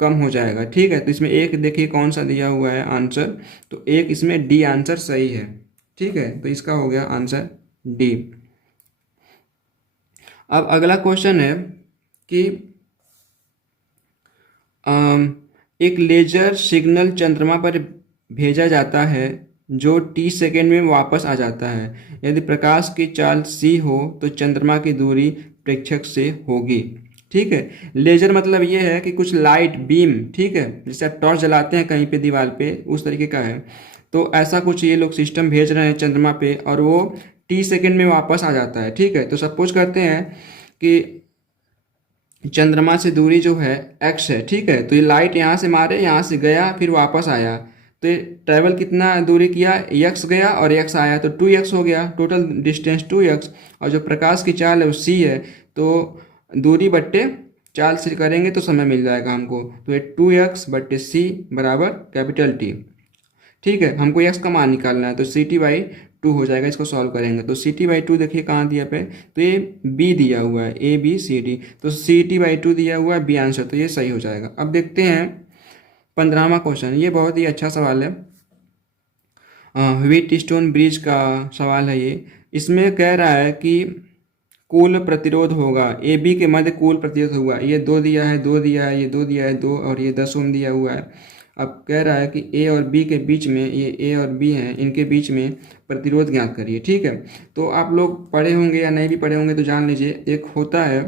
कम हो जाएगा। ठीक है, तो इसमें एक देखिए कौन सा दिया हुआ है आंसर, तो एक इसमें डी आंसर सही है। ठीक है, तो इसका हो गया आंसर डी। अब अगला क्वेश्चन है कि एक लेजर सिग्नल चंद्रमा पर भेजा जाता है जो t सेकेंड में वापस आ जाता है। यदि प्रकाश की चाल c हो तो चंद्रमा की दूरी प्रेक्षक से होगी। ठीक है, लेजर मतलब ये है कि कुछ लाइट बीम, ठीक है, जैसे आप टॉर्च जलाते हैं कहीं पे दीवार पे, उस तरीके का है। तो ऐसा कुछ ये लोग सिस्टम भेज रहे हैं चंद्रमा पे, और वो टी सेकेंड में वापस आ जाता है। ठीक है, तो सपोज करते हैं कि चंद्रमा से दूरी जो है एक्स है। ठीक है, तो ये लाइट यहाँ से मारे, यहाँ से गया, फिर वापस आया, तो ये ट्रैवल कितना दूरी किया, एक्स गया और एक्स आया, तो 2x हो गया, टोटल डिस्टेंस 2x। और जो प्रकाश की चाल है वो c है, तो दूरी बट्टे चाल से करेंगे तो समय मिल जाएगा हमको। तो ये 2x बट्टे c बराबर कैपिटल T। ठीक है, हमको x का मान निकालना है, तो CT/2 हो जाएगा। इसको सॉल्व करेंगे तो CT/2 देखिए कहाँ दिया पे, तो ये b दिया हुआ है, ABCD, तो CT/2 दिया हुआ है, b आंसर, तो ये सही हो जाएगा। अब देखते हैं 15वां क्वेश्चन। ये बहुत ही अच्छा सवाल है, व्हीट स्टोन ब्रिज का सवाल है ये। इसमें कह रहा है कि कुल प्रतिरोध होगा, ए बी के मध्य कुल प्रतिरोध होगा। ये 2 दिया है, 2 दिया है, ये 2 दिया है, 2, और ये 10 ओम दिया हुआ है। अब कह रहा है कि ए और बी के बीच में, ये ए और बी हैं, इनके बीच में प्रतिरोध ज्ञात करिए। ठीक है, तो आप लोग पढ़े होंगे या नहीं भी पढ़े होंगे तो जान लीजिए, एक होता है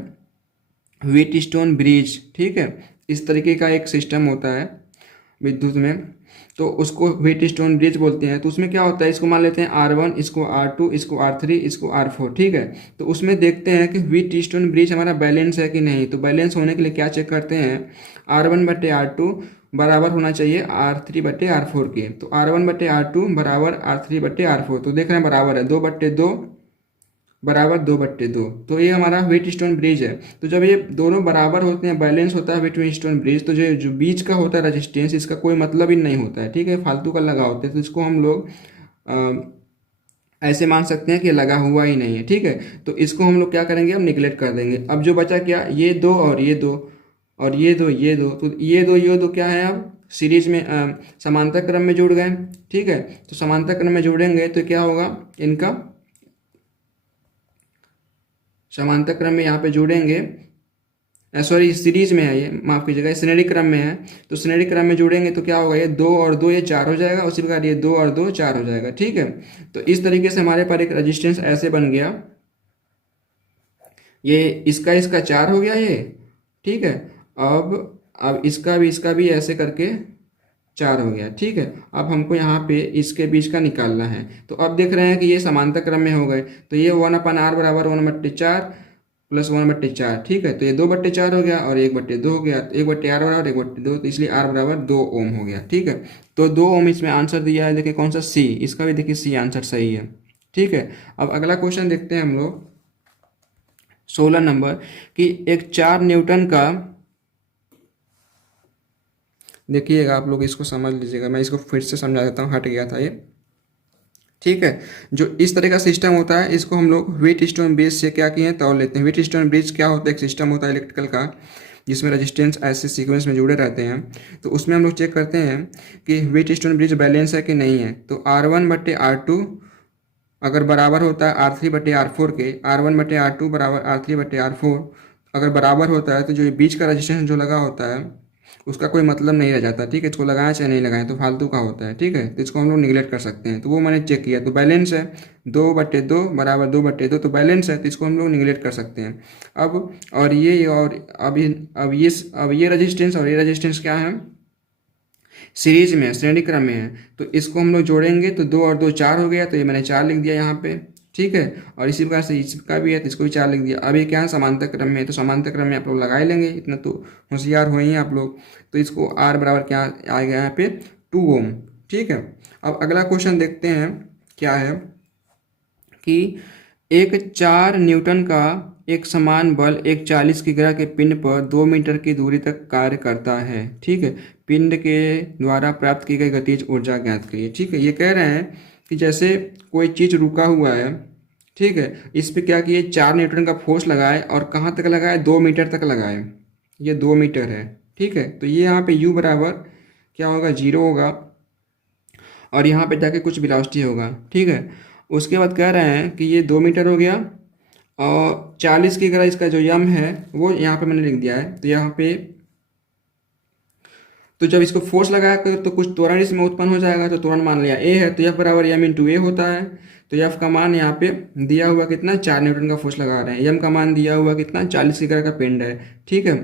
व्हीट स्टोन ब्रिज। ठीक है, इस तरीके का एक सिस्टम होता है विद्युत में, तो उसको व्हीट स्टोन ब्रिज बोलते हैं। तो उसमें क्या होता है, इसको मान लेते हैं R1, इसको R2, इसको R3, इसको R4। ठीक है, तो उसमें देखते हैं कि व्हीट स्टोन ब्रिज हमारा बैलेंस है कि नहीं। तो बैलेंस होने के लिए क्या चेक करते हैं, R1/R2 बराबर होना चाहिए R3/R4 के। तो R1/R2 बराबर R3/R4, तो देख रहे हैं बराबर है, 2/2 बराबर 2/2। तो ये हमारा व्हीट स्टोन ब्रिज है। तो जब ये दोनों बराबर होते हैं, बैलेंस होता है व्हीट स्टोन ब्रिज, तो जो बीच का होता है रेजिस्टेंस, इसका कोई मतलब ही नहीं होता है। ठीक है, फालतू का लगा होता है, तो इसको हम लोग ऐसे मान सकते हैं कि लगा हुआ ही नहीं है। ठीक है, तो इसको हम लोग क्या करेंगे, हम निगलेक्ट कर देंगे। अब जो बचा क्या, ये 2 और ये 2 और ये 2, ये 2, तो ये दो क्या है, अब सीरीज में समांतर क्रम में जुड़ गए। ठीक है, तो समांतर क्रम में जुड़ेंगे तो क्या होगा, इनका समांतर क्रम में यहाँ पे जोड़ेंगे, सॉरी सीरीज में है ये, माफ कीजिएगा, श्रेणी क्रम में है। तो श्रेणी क्रम में जोड़ेंगे तो क्या होगा, ये 2 और 2 ये 4 हो जाएगा, उसी प्रकार ये 2 और 2 4 हो जाएगा। ठीक है, तो इस तरीके से हमारे पास एक रेजिस्टेंस ऐसे बन गया, ये इसका 4 हो गया ये। ठीक है, अब इसका भी ऐसे करके 4 हो गया। ठीक है, अब हमको यहाँ पे इसके बीच का निकालना है। तो अब देख रहे हैं कि ये समांतर क्रम में हो गए, तो ये 1/r बराबर 1/4 प्लस 1/4। ठीक है, तो ये 2/4 हो गया और 1/2 हो गया, तो 1/r बराबर 1/2, तो इसलिए r बराबर 2 ओम हो गया। ठीक है, तो 2 ओम इसमें आंसर दिया है। देखिए कौन सा, सी, इसका भी देखिए सी आंसर सही है। ठीक है, अब अगला क्वेश्चन देखते हैं हम लोग 16 नंबर, कि एक 4 न्यूटन का, देखिएगा आप लोग इसको समझ लीजिएगा, मैं इसको फिर से समझा देता हूँ, हट गया था ये। ठीक है, जो इस तरह का सिस्टम होता है, इसको हम लोग व्हीट स्टोन ब्रिज से क्या किए हैं, तोड़ लेते हैं। व्हीट स्टोन ब्रिज क्या होता है, एक सिस्टम होता है इलेक्ट्रिकल का, जिसमें रेजिस्टेंस ऐसे सीक्वेंस में जुड़े रहते हैं। तो उसमें हम लोग चेक करते हैं कि व्हीट स्टोन ब्रिज बैलेंस है कि नहीं है। तो R1/R2 अगर बराबर होता है R3/R4 के, R1/R2 बराबर R3/R4 अगर बराबर होता है, तो जो बीच का रजिस्टेंस जो लगा होता है उसका कोई मतलब नहीं रह जाता। ठीक है, इसको लगाएं चाहे नहीं लगाएं तो फालतू का होता है। ठीक है, तो इसको हम लोग निगलेक्ट कर सकते हैं। तो वो मैंने चेक किया, तो बैलेंस है 2/2 बराबर 2/2, तो बैलेंस है, तो इसको हम लोग निगलेक्ट कर सकते हैं। अब और ये और अब ये रजिस्टेंस और ये रजिस्टेंस क्या है, सीरीज में, श्रेणी क्रम में है। तो इसको हम लोग जोड़ेंगे तो 2 और 2 4 हो गया, तो ये मैंने 4 लिख दिया यहाँ पे। ठीक है, और इसी प्रकार से इसका भी है, तो इसको भी 4 लिख दिया। अब ये क्या है, समांतर क्रम में है, तो समांतर क्रम में आप लोग लगा ही लेंगे, इतना तो होशियार हो ही हैं आप लोग। तो इसको R बराबर क्या आ गया यहाँ पे, 2 ओम। ठीक है, अब अगला क्वेश्चन देखते हैं क्या है, कि एक 4 न्यूटन का एक समान बल एक 40 की ग्रह के पिंड पर 2 मीटर की दूरी तक कार्य करता है। ठीक है, पिंड के द्वारा प्राप्त की गई गतिज ऊर्जा ज्ञात करिए। ठीक है, ये कह रहे हैं कि जैसे कोई चीज़ रुका हुआ है, ठीक है, इस पे क्या किए, 4 न्यूटन का फोर्स लगाए, और कहाँ तक लगाए, 2 मीटर तक लगाए। ये 2 मीटर है। ठीक है, तो ये यहाँ पे u बराबर क्या होगा, 0 होगा, और यहाँ पे जाके कुछ वेलोसिटी होगा। ठीक है, उसके बाद कह रहे हैं कि ये 2 मीटर हो गया, और 40 की ग्रह इसका जो यम है वो यहाँ पे मैंने लिख दिया है। तो यहाँ पे तो जब इसको फोर्स लगाया तो कुछ त्वरण इसमें उत्पन्न हो जाएगा, तो त्वरण मान लिया ए है, तो F बराबर m इंटू ए होता है। तो F का मान यहाँ पे दिया हुआ कितना, 4 न्यूटन का फोर्स लगा रहे हैं। m का मान दिया हुआ कितना, 40 की ग्रह का पिंड है। ठीक है,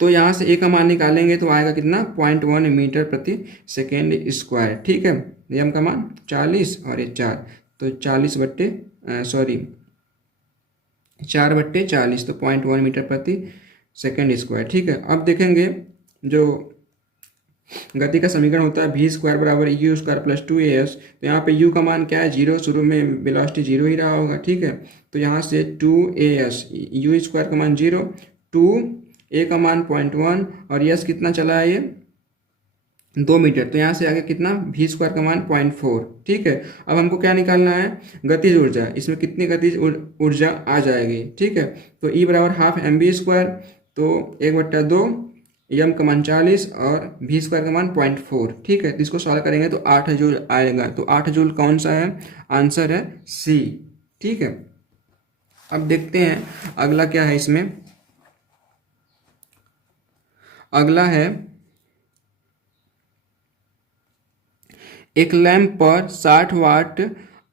तो यहाँ से ए का मान निकालेंगे तो आएगा कितना, 0.1 मीटर प्रति सेकेंड स्क्वायर। ठीक है, m का मान 40 और ये 4, तो 4/40, तो 0.1 मीटर प्रति सेकेंड स्क्वायर। ठीक है, अब देखेंगे जो गति का समीकरण होता है v स्क्वायर बराबर यू स्क्वायर प्लस 2as। तो यहाँ पे u का मान क्या है, 0, शुरू में वेलोसिटी 0 ही रहा होगा। ठीक है, तो यहाँ से 2as, u स्क्वायर का मान 0, 2 a का मान 0.1 और s कितना चला है, ये 2 मीटर। तो यहाँ से आगे कितना, v स्क्वायर का मान 0.4। ठीक है, अब हमको क्या निकालना है, गतिज ऊर्जा। इसमें कितनी गतिज ऊर्जा आ जाएगी। ठीक है, तो E बराबर हाफ mv स्क्वायर, तो 1/2 एम का मान 40 और v स्क्वायर का मान 0.4। ठीक है, तो इसको सॉल्व करेंगे तो 8 जूल आएगा। तो 8 जूल कौन सा है, आंसर है सी। ठीक है, अब देखते हैं अगला क्या है। इसमें अगला है, एक लैंप पर 60 वाट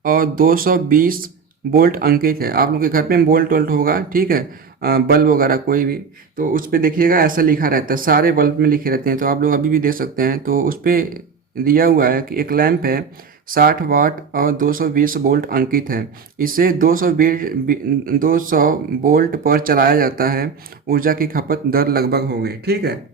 और 220 वोल्ट अंकित है। आप लोग के घर पे वोल्ट वोल्ट होगा। ठीक है, बल्ब वगैरह कोई भी, तो उस पर देखिएगा ऐसा लिखा रहता है, सारे बल्ब में लिखे रहते हैं। तो आप लोग अभी भी देख सकते हैं। तो उस पर दिया हुआ है कि एक लैंप है, 60 वाट और 220 वोल्ट अंकित है। इसे 200 वोल्ट पर चलाया जाता है। ऊर्जा की खपत दर लगभग होगी। ठीक है,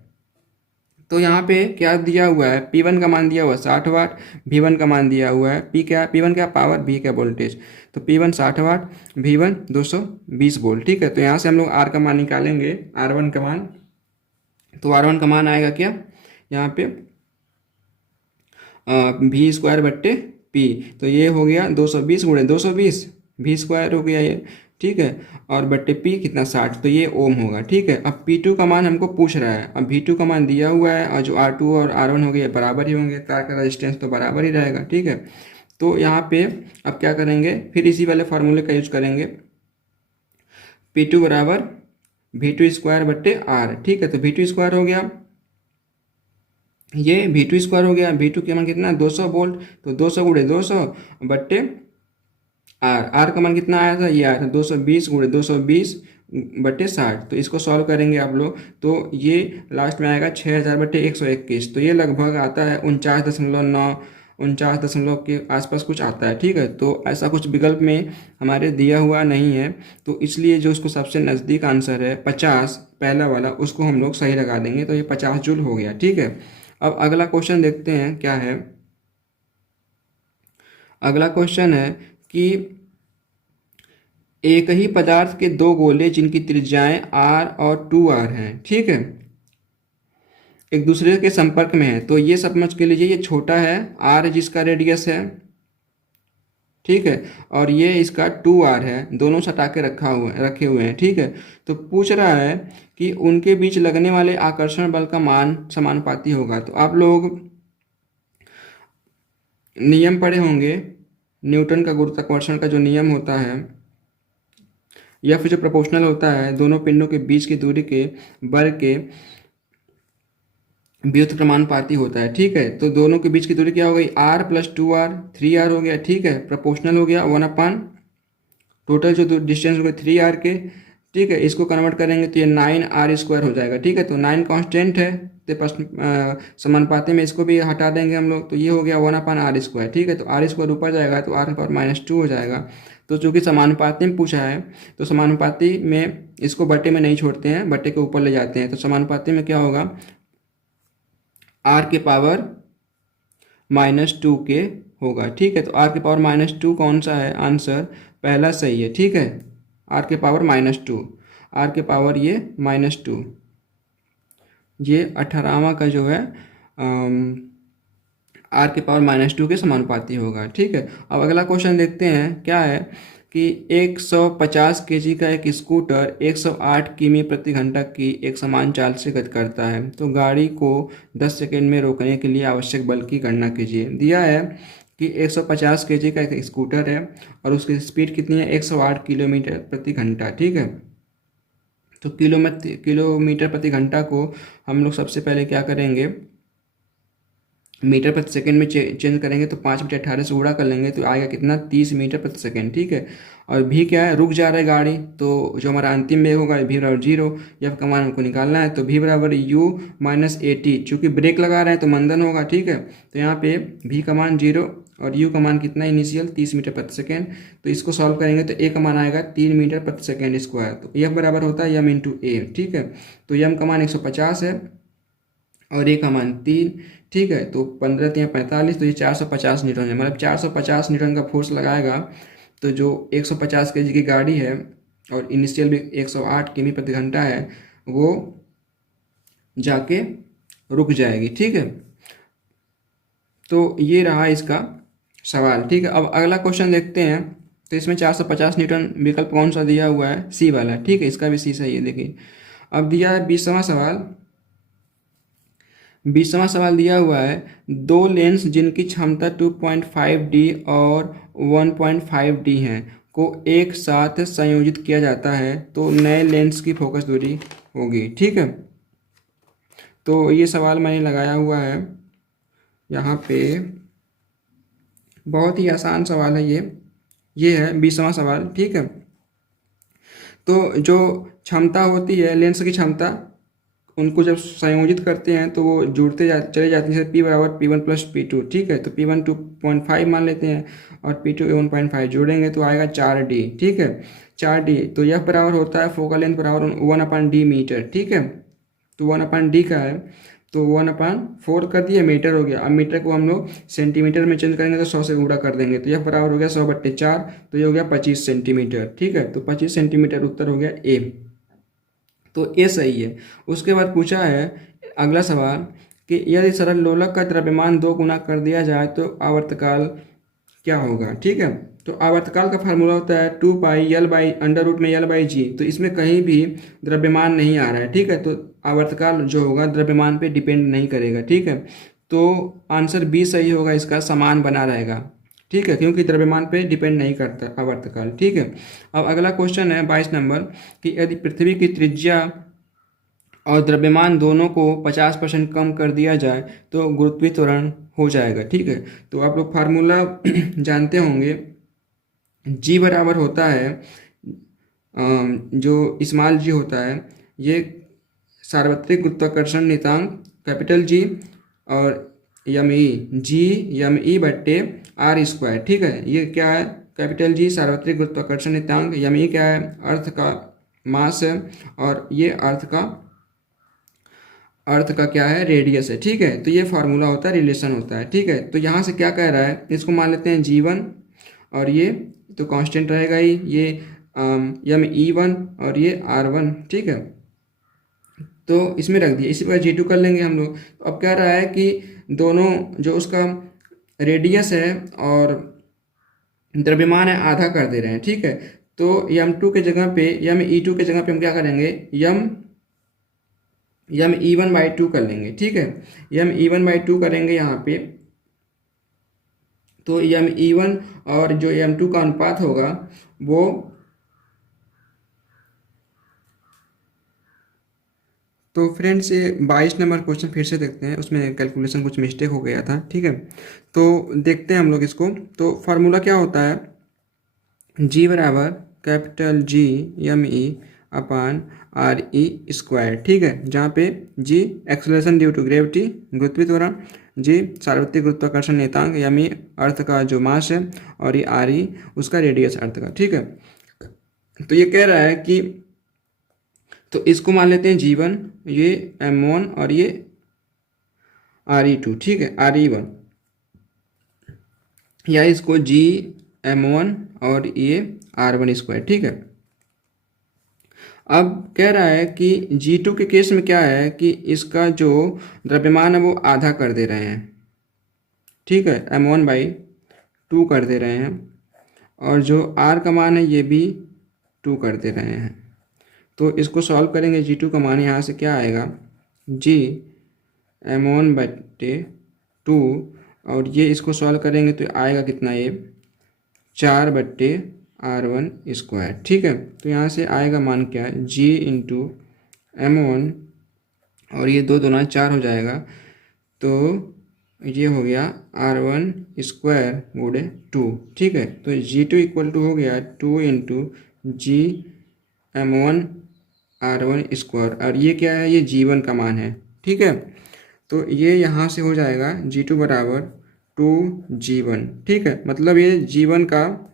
तो यहाँ पे क्या दिया हुआ है, P1 का मान दिया हुआ है 60 वाट, V1 का मान दिया हुआ है P1 क्या पावर, V क्या वोल्टेज। तो P1 60 वाट, V1 220 वोल्ट। ठीक है, तो यहाँ से हम लोग R का मान निकालेंगे, R1 का मान। तो R1 का मान आएगा क्या, यहाँ पे V स्क्वायर बट्टे P। तो ये हो गया 220 गुणे 220, V स्क्वायर हो गया ये। ठीक है, और बट्टे P कितना 60, तो ये ओम होगा। ठीक है, अब P2 का मान हमको पूछ रहा है। अब V2 का मान दिया हुआ है और जो R2 और R1 हो गए बराबर ही होंगे, तार का रेजिस्टेंस तो बराबर ही रहेगा। ठीक है, तो यहाँ पे अब क्या करेंगे, फिर इसी वाले फार्मूले का यूज करेंगे, P2 बराबर V2 स्क्वायर बट्टे R। ठीक है, तो V2 स्क्वायर हो गया, ये V2 स्क्वायर हो गया। V2 का मान कितना, 200 वोल्ट, तो 200 गुणे 200 बट्टे R का मान कितना आया था, ये आया था 220 गुणे 220 बट्टे 60। तो इसको सॉल्व करेंगे आप लोग, तो ये लास्ट में आएगा 6000/121। तो ये लगभग आता है 49 के आसपास कुछ आता है। ठीक है, तो ऐसा कुछ विकल्प में हमारे दिया हुआ नहीं है, तो इसलिए जो उसको सबसे नज़दीक आंसर है 50, पहला वाला, उसको हम लोग सही लगा देंगे। तो ये 50 जूल हो गया। ठीक है, अब अगला क्वेश्चन देखते हैं क्या है। अगला क्वेश्चन है कि एक ही पदार्थ के दो गोले जिनकी त्रिज्याएं R और 2R हैं, ठीक है, एक दूसरे के संपर्क में है। तो ये समझ के लीजिए, ये छोटा है R जिसका रेडियस है, ठीक है, और ये इसका 2R है, दोनों सटा के रखे हुए हैं। ठीक है, तो पूछ रहा है कि उनके बीच लगने वाले आकर्षण बल का मान समानुपाती होगा। तो आप लोग नियम पढ़े होंगे, न्यूटन का गुरुत्वाकर्षण का जो नियम होता है, या फिर जो प्रोपोर्शनल होता है, दोनों पिंडों के बीच की दूरी के वर्ग के व्युत्क्रमानुपाती होता है। ठीक है, तो दोनों के बीच की दूरी क्या हो गई, R + 2R, 3R हो गया। ठीक है, प्रोपोर्शनल हो गया 1/, टोटल जो डिस्टेंस हो गया 3R के। ठीक है, इसको कन्वर्ट करेंगे तो ये 9R² हो जाएगा। ठीक है, तो 9 कांस्टेंट है, तो समानुपाती में इसको भी हटा देंगे हम लोग, तो ये हो गया 1/R²। ठीक है, तो R² ऊपर जाएगा तो R⁻² हो जाएगा। तो चूंकि समानुपाती में पूछा है, तो समानुपाती में इसको बट्टे में नहीं छोड़ते हैं, बट्टे के ऊपर ले जाते हैं। तो समानुपाती में क्या होगा, R⁻² के होगा। ठीक है, तो R⁻² कौन सा है, आंसर पहला सही है। ठीक है, R⁻², ये -2, ये 18वां का जो है R⁻² के समानुपाती होगा। ठीक है, अब अगला क्वेश्चन देखते हैं क्या है कि 150 kg का एक स्कूटर 108 किमी प्रति घंटा की एक समान चाल से गति करता है। तो गाड़ी को 10 सेकंड में रोकने के लिए आवश्यक बल की गणना कीजिए। दिया है कि 150 kg का एक स्कूटर है और उसकी स्पीड कितनी है, 108 किलोमीटर प्रति घंटा। ठीक है, तो किलोमीटर प्रति घंटा को हम लोग सबसे पहले क्या करेंगे, मीटर प्रति सेकंड में चेंज करेंगे तो 5/18 से गुणा कर लेंगे तो आएगा कितना 30 मीटर प्रति सेकंड। ठीक है, और भी क्या है, रुक जा रहा है गाड़ी, तो जो हमारा अंतिम वेग होगा भी बराबर 0। जब का मान हमको निकालना है तो भी बराबर u-80, चूँकि ब्रेक लगा रहे हैं तो मंदन होगा। ठीक है, तो यहाँ पे भी का मान 0 और u का मान कितना इनिशियल 30 मीटर प्रति सेकेंड। तो इसको सॉल्व करेंगे तो a का मान आएगा 3 मीटर प्रति सेकेंड स्क्वायर। तो यह बराबर होता है m इंटू ए। ठीक है, तो m का मान 150 है और a का मान 3। ठीक है, तो 15 3 45, तो ये 450 न्यूटन है, मतलब 450 न्यूटन का फोर्स लगाएगा। तो जो 150 केजी की गाड़ी है और इनिशियल भी 108 किमी प्रति घंटा है, वो जाके रुक जाएगी। ठीक है, तो ये रहा इसका सवाल। ठीक है, अब अगला क्वेश्चन देखते हैं। तो इसमें 450 न्यूटन विकल्प कौन सा दिया हुआ है, सी वाला। ठीक है, इसका भी सी सही है। देखिए अब दिया है 20वां सवाल। 20वां सवाल दिया हुआ है, दो लेंस जिनकी क्षमता 2.5D और 1.5D हैं को एक साथ संयोजित किया जाता है तो नए लेंस की फोकस दूरी होगी। ठीक है, तो ये सवाल मैंने लगाया हुआ है यहाँ पे, बहुत ही आसान सवाल है ये है 20वां सवाल। ठीक है, तो जो क्षमता होती है लेंस की क्षमता, उनको जब संयोजित करते हैं तो वो जुड़ते चले जाते हैं, जैसे P बराबर P1 प्लस P2। ठीक है, तो P1 2.5 मान लेते हैं और P2 1.5 जोड़ेंगे तो आएगा 4D। ठीक है, 4D, तो यह बराबर होता है फोकल लेंथ बराबर 1/D मीटर। ठीक है, तो 1/D का है तो 1/4 कर दिया, मीटर हो गया। अब मीटर को हम लोग सेंटीमीटर में चेंज करेंगे तो 100 से गुणा कर देंगे, तो यह बराबर हो गया 100/4, तो ये हो गया 25 सेंटीमीटर। ठीक है, तो 25 सेंटीमीटर उत्तर हो गया ए, तो ए सही है। उसके बाद पूछा है अगला सवाल कि यदि सरल लोलक का द्रव्यमान 2 गुना कर दिया जाए तो आवर्तकाल क्या होगा। ठीक है, तो आवर्तकाल का फार्मूला होता है 2πL/√में L/g। तो इसमें कहीं भी द्रव्यमान नहीं आ रहा है। ठीक है, तो आवर्तकाल जो होगा द्रव्यमान पे डिपेंड नहीं करेगा। ठीक है, तो आंसर बी सही होगा, इसका समान बना रहेगा। ठीक है, क्योंकि द्रव्यमान पे डिपेंड नहीं करता आवर्तकाल। ठीक है, अब अगला क्वेश्चन है 22 नंबर कि यदि पृथ्वी की त्रिज्या और द्रव्यमान दोनों को 50% कम कर दिया जाए तो गुरुत्वीय हो जाएगा। ठीक है, तो आप लोग फार्मूला जानते होंगे, जी बराबर होता है जो स्मॉल जी होता है ये सार्वत्रिक गुरुत्वाकर्षण नियतांक कैपिटल जी और m/r²। ठीक है, ये क्या है, कैपिटल जी सार्वत्रिक गुरुत्वाकर्षण नियतांक, m क्या है, अर्थ का मास है, और ये अर्थ का क्या है, रेडियस है। ठीक है, तो ये फार्मूला होता है, रिलेशन होता है। ठीक है, तो यहाँ से क्या कह रहा है, इसको मान लेते हैं G1 और ये तो कांस्टेंट रहेगा ही, ये m/E1 और ये R1। ठीक है, तो इसमें रख दिया, इसी पर G2 कर लेंगे हम लोग। तो अब कह रहा है कि दोनों जो उसका रेडियस है और द्रव्यमान है आधा कर दे रहे हैं। ठीक है, तो m2 के जगह पे m/E2 के जगह पे हम क्या करेंगे, m/E1/2 कर लेंगे। ठीक है, m/E1/2 करेंगे यहाँ पे, तो m/E1 और जो m2 का अनुपात होगा वो तो फ्रेंड्स ये 22 नंबर क्वेश्चन फिर से देखते हैं, उसमें कैलकुलेशन कुछ मिस्टेक हो गया था। ठीक है, तो देखते हैं हम लोग इसको। तो फार्मूला क्या होता है, जी बराबर कैपिटल G/m/E/r²। ठीक है, जहाँ पे जी एक्सेलरेशन ड्यू टू ग्रेविटी गुरुत्वीय त्वरण, जी सार्वत्रिक गुरुत्वाकर्षण नियतांक m/e अर्थ का जो मास है, और ये r/e उसका रेडियस अर्थ का। ठीक है, तो ये कह रहा है कि तो इसको मान लेते हैं G1, ये m1 और ये re2। ठीक है, re1, या इसको Gm1 और ये r1²। ठीक है, अब कह रहा है कि G2 के केस में क्या है कि इसका जो द्रव्यमान है वो आधा कर दे रहे हैं। ठीक है, m1/2 कर दे रहे हैं, और जो r का मान है ये भी 2 कर दे रहे हैं। तो इसको सॉल्व करेंगे, G2 का मान यहाँ से क्या आएगा, Gm1/2, और ये इसको सॉल्व करेंगे तो आएगा कितना, ये 4/r1²। ठीक है, तो यहाँ से आएगा मान क्या है, G/m1 और ये 2 दूना 4 हो जाएगा, तो ये हो गया R1 स्क्वायर गुणे 2, ठीक है। तो G2 इक्वल टू हो गया 2 इंटू GM1 R1 स्क्वायर, और ये क्या है, ये G1 का मान है, ठीक है। तो ये यहाँ से हो जाएगा G2 बराबर 2G1, ठीक है। मतलब ये G1 का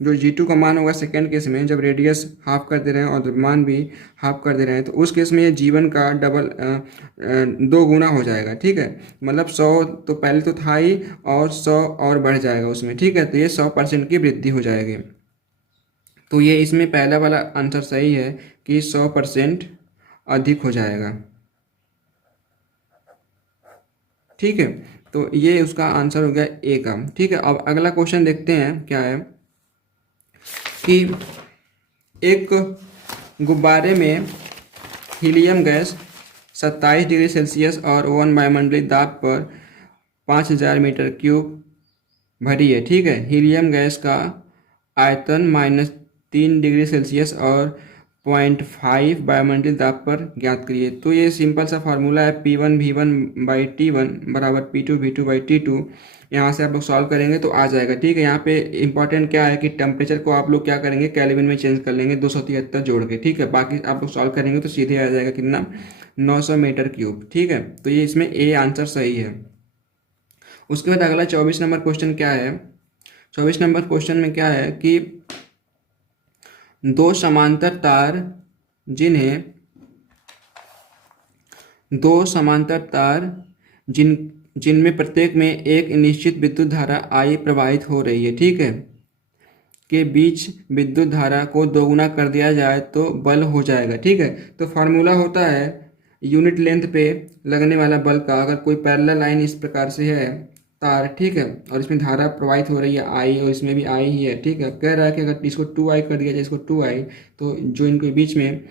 जो G2 का मान होगा सेकेंड केस में, जब रेडियस हाफ कर दे रहे हैं और द्रव्यमान भी हाफ कर दे रहे हैं, तो उस केस में ये G1 का डबल 2 गुना हो जाएगा, ठीक है। मतलब 100 तो पहले तो था ही, और 100 और बढ़ जाएगा उसमें, ठीक है। तो ये 100% की वृद्धि हो जाएगी। तो ये इसमें पहला वाला आंसर सही है कि 100% अधिक हो जाएगा, ठीक है। तो ये उसका आंसर हो गया ए का, ठीक है। अब अगला क्वेश्चन देखते हैं क्या है कि एक गुब्बारे में हीलियम गैस 27 डिग्री सेल्सियस और 1 वायुमंडलीय दाब पर 5000 मीटर क्यूब भरी है, ठीक है। हीलियम गैस का आयतन -3 डिग्री सेल्सियस और 0.5 वायुमंडलीय दाब पर ज्ञात करिए। तो ये सिंपल सा फार्मूला है, P1V1/T1 बराबर P2V2/T2। यहाँ से आप लोग सॉल्व करेंगे तो आ जाएगा, ठीक है। यहाँ पे इंपॉर्टेंट क्या है कि टेम्परेचर को आप लोग क्या करेंगे, केल्विन में चेंज कर लेंगे 273 जोड़ के, ठीक है। बाकी आप लोग सॉल्व करेंगे तो सीधे आ जाएगा कितना, 900 मीटर क्यूब, ठीक है। तो ये इसमें ए आंसर सही है। उसके बाद अगला 24 नंबर क्वेश्चन क्या है। 24 नंबर क्वेश्चन में क्या है कि दो समांतर तार जिनमें प्रत्येक में एक निश्चित विद्युत धारा I प्रवाहित हो रही है, ठीक है, के बीच विद्युत धारा को दोगुना कर दिया जाए तो बल हो जाएगा, ठीक है। तो फार्मूला होता है यूनिट लेंथ पे लगने वाला बल का, अगर कोई पैरेलल लाइन इस प्रकार से है तार, ठीक है, और इसमें धारा प्रवाहित हो रही है I, और इसमें भी I ही है, ठीक है। कह रहा है कि अगर इसको 2I कर दिया जाए, इसको 2I, तो जो इनके बीच में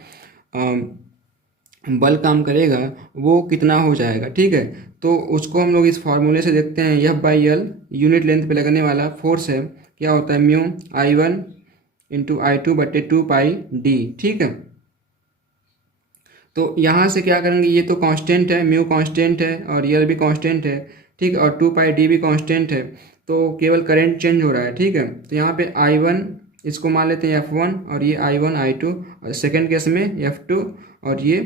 बल काम करेगा वो कितना हो जाएगा, ठीक है। तो उसको हम लोग इस फार्मूले से देखते हैं, F/L यूनिट लेंथ पे लगने वाला फोर्स है, क्या होता है, म्यू I1 इंटू I2/2πD, ठीक है। तो यहाँ से क्या करेंगे, ये तो कांस्टेंट है, म्यू कांस्टेंट है और यल भी कांस्टेंट है, ठीक है, और 2πD भी कांस्टेंट है। तो केवल करंट चेंज हो रहा है, ठीक है। तो यहाँ पे I1 इसको मान लेते हैं F1, और ये I1 I2, और सेकेंड केस में F2, और ये,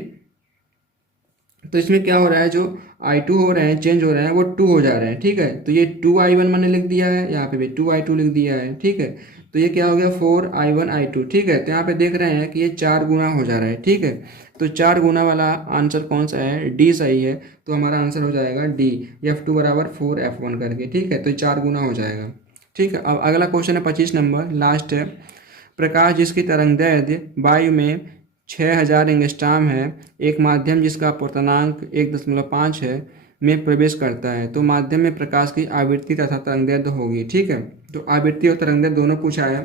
तो इसमें क्या हो रहा है, जो I2 हो रहे हैं, चेंज हो रहे हैं, वो 2 हो जा रहे हैं, ठीक है। तो ये 2I1 मैंने लिख दिया है, यहाँ पे भी 2I2 लिख दिया है, ठीक है। तो ये क्या हो गया, 4I1 I2, ठीक है। तो यहाँ पे देख रहे हैं कि ये 4 गुना हो जा रहा है, ठीक है। तो 4 गुना वाला आंसर कौन सा है, डी सही है। तो हमारा आंसर हो जाएगा डी, F2 बराबर 4F1 करके, ठीक है। तो 4 गुना हो जाएगा, ठीक है। अब अगला क्वेश्चन है 25 नंबर, लास्ट है। प्रकाश जिसकी तरंगदैर्ध्य वायु में 6000 एंगस्ट्रॉम है, एक माध्यम जिसका अपवर्तनांक 1.5 है में प्रवेश करता है, तो माध्यम में प्रकाश की आवृत्ति तथा तरंगदैर्ध्य होगी, ठीक है। तो आवृत्ति और तरंगदैर्ध्य दोनों पूछा है।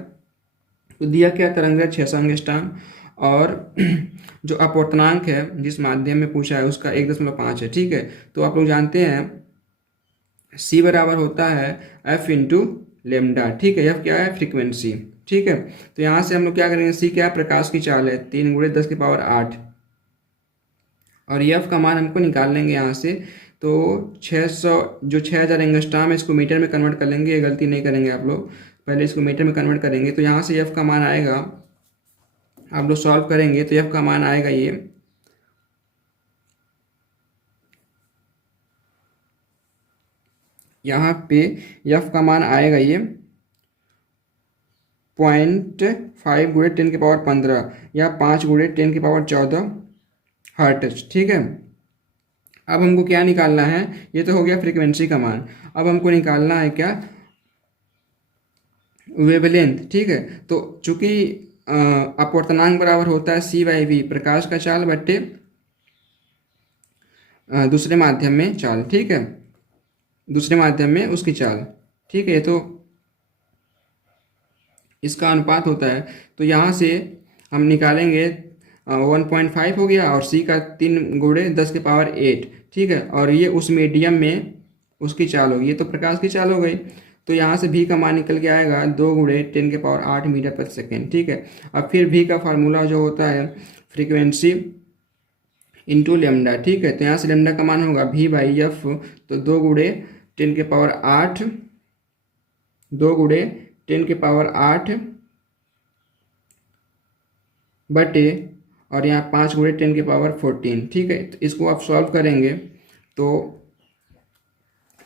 तो दिया क्या, तरंगदैर्ध्य 600 एंगस्ट्रॉम, और जो अपवर्तनांक है जिस माध्यम में पूछा है उसका 1.5 है, ठीक है। तो आप लोग जानते हैं C बराबर होता है F इंटू लेमडा, ठीक है। F क्या है, फ्रीक्वेंसी, ठीक है। तो यहाँ से हम लोग क्या करेंगे, C क्या है, प्रकाश की चाल है, 3 × 10⁸, और F का मान हमको निकाल लेंगे यहाँ से। तो 600 जो 6000 एंगस्ट्रॉम है, इसको मीटर में कन्वर्ट कर लेंगे, ये गलती नहीं करेंगे आप लोग, पहले इसको मीटर में कन्वर्ट करेंगे। तो यहाँ से F का मान आएगा, आप लोग सॉल्व करेंगे तो F का मान आएगा ये, यहाँ पे F का मान आएगा ये 0.5 × 10⁻15 या 5 × 10⁻14 हर्ट्ज, ठीक है। अब हमको क्या निकालना है, ये तो हो गया फ्रीक्वेंसी का मान। अब हमको निकालना है क्या, वेवलेंथ, ठीक है। तो चूंकि अपवर्तनांक बराबर होता है C/V, प्रकाश का चाल बट्टे दूसरे माध्यम में चाल, ठीक है, दूसरे माध्यम में उसकी चाल, ठीक है। तो इसका अनुपात होता है। तो यहाँ से हम निकालेंगे 1.5 हो गया, और C का 3 × 10⁸8, ठीक है, और ये उस मीडियम में उसकी चाल होगी, ये तो प्रकाश की चाल हो गई। तो यहाँ से V का मान निकल के आएगा 2 × 10⁸8 मीटर प्रति सेकेंड, ठीक है। अब फिर V का फार्मूला जो होता है फ्रीक्वेंसी इंटू लेमडा, ठीक है। तो यहाँ से लेमडा का मान होगा V बाई एफ, तो 2 गुणे 10 के पावर 8, 2 गुणे 10 के पावर 8 बटे, और यहाँ 5 गुणे 10 के पावर 14, ठीक है। तो इसको आप सॉल्व करेंगे तो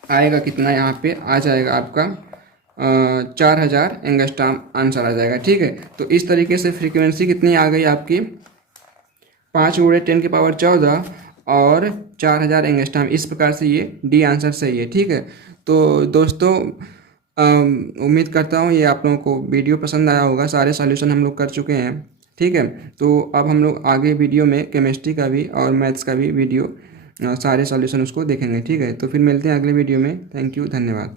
आएगा कितना, यहाँ पे आ जाएगा आपका 4000 एंगस्ट्रॉम आंसर आ जाएगा, ठीक है। तो इस तरीके से फ्रीक्वेंसी कितनी आ गई आपकी, 5 गुणे 10 के पावर 14 और 4000 एंगस्ट्रॉम। इस प्रकार से ये डी आंसर सही है, ठीक है। तो दोस्तों उम्मीद करता हूँ ये आप लोगों को वीडियो पसंद आया होगा। सारे सॉल्यूशन हम लोग कर चुके हैं, ठीक है। तो अब हम लोग आगे वीडियो में केमिस्ट्री का भी और मैथ्स का भी वीडियो सारे सॉल्यूशन उसको देखेंगे, ठीक है। तो फिर मिलते हैं अगले वीडियो में। थैंक यू, धन्यवाद।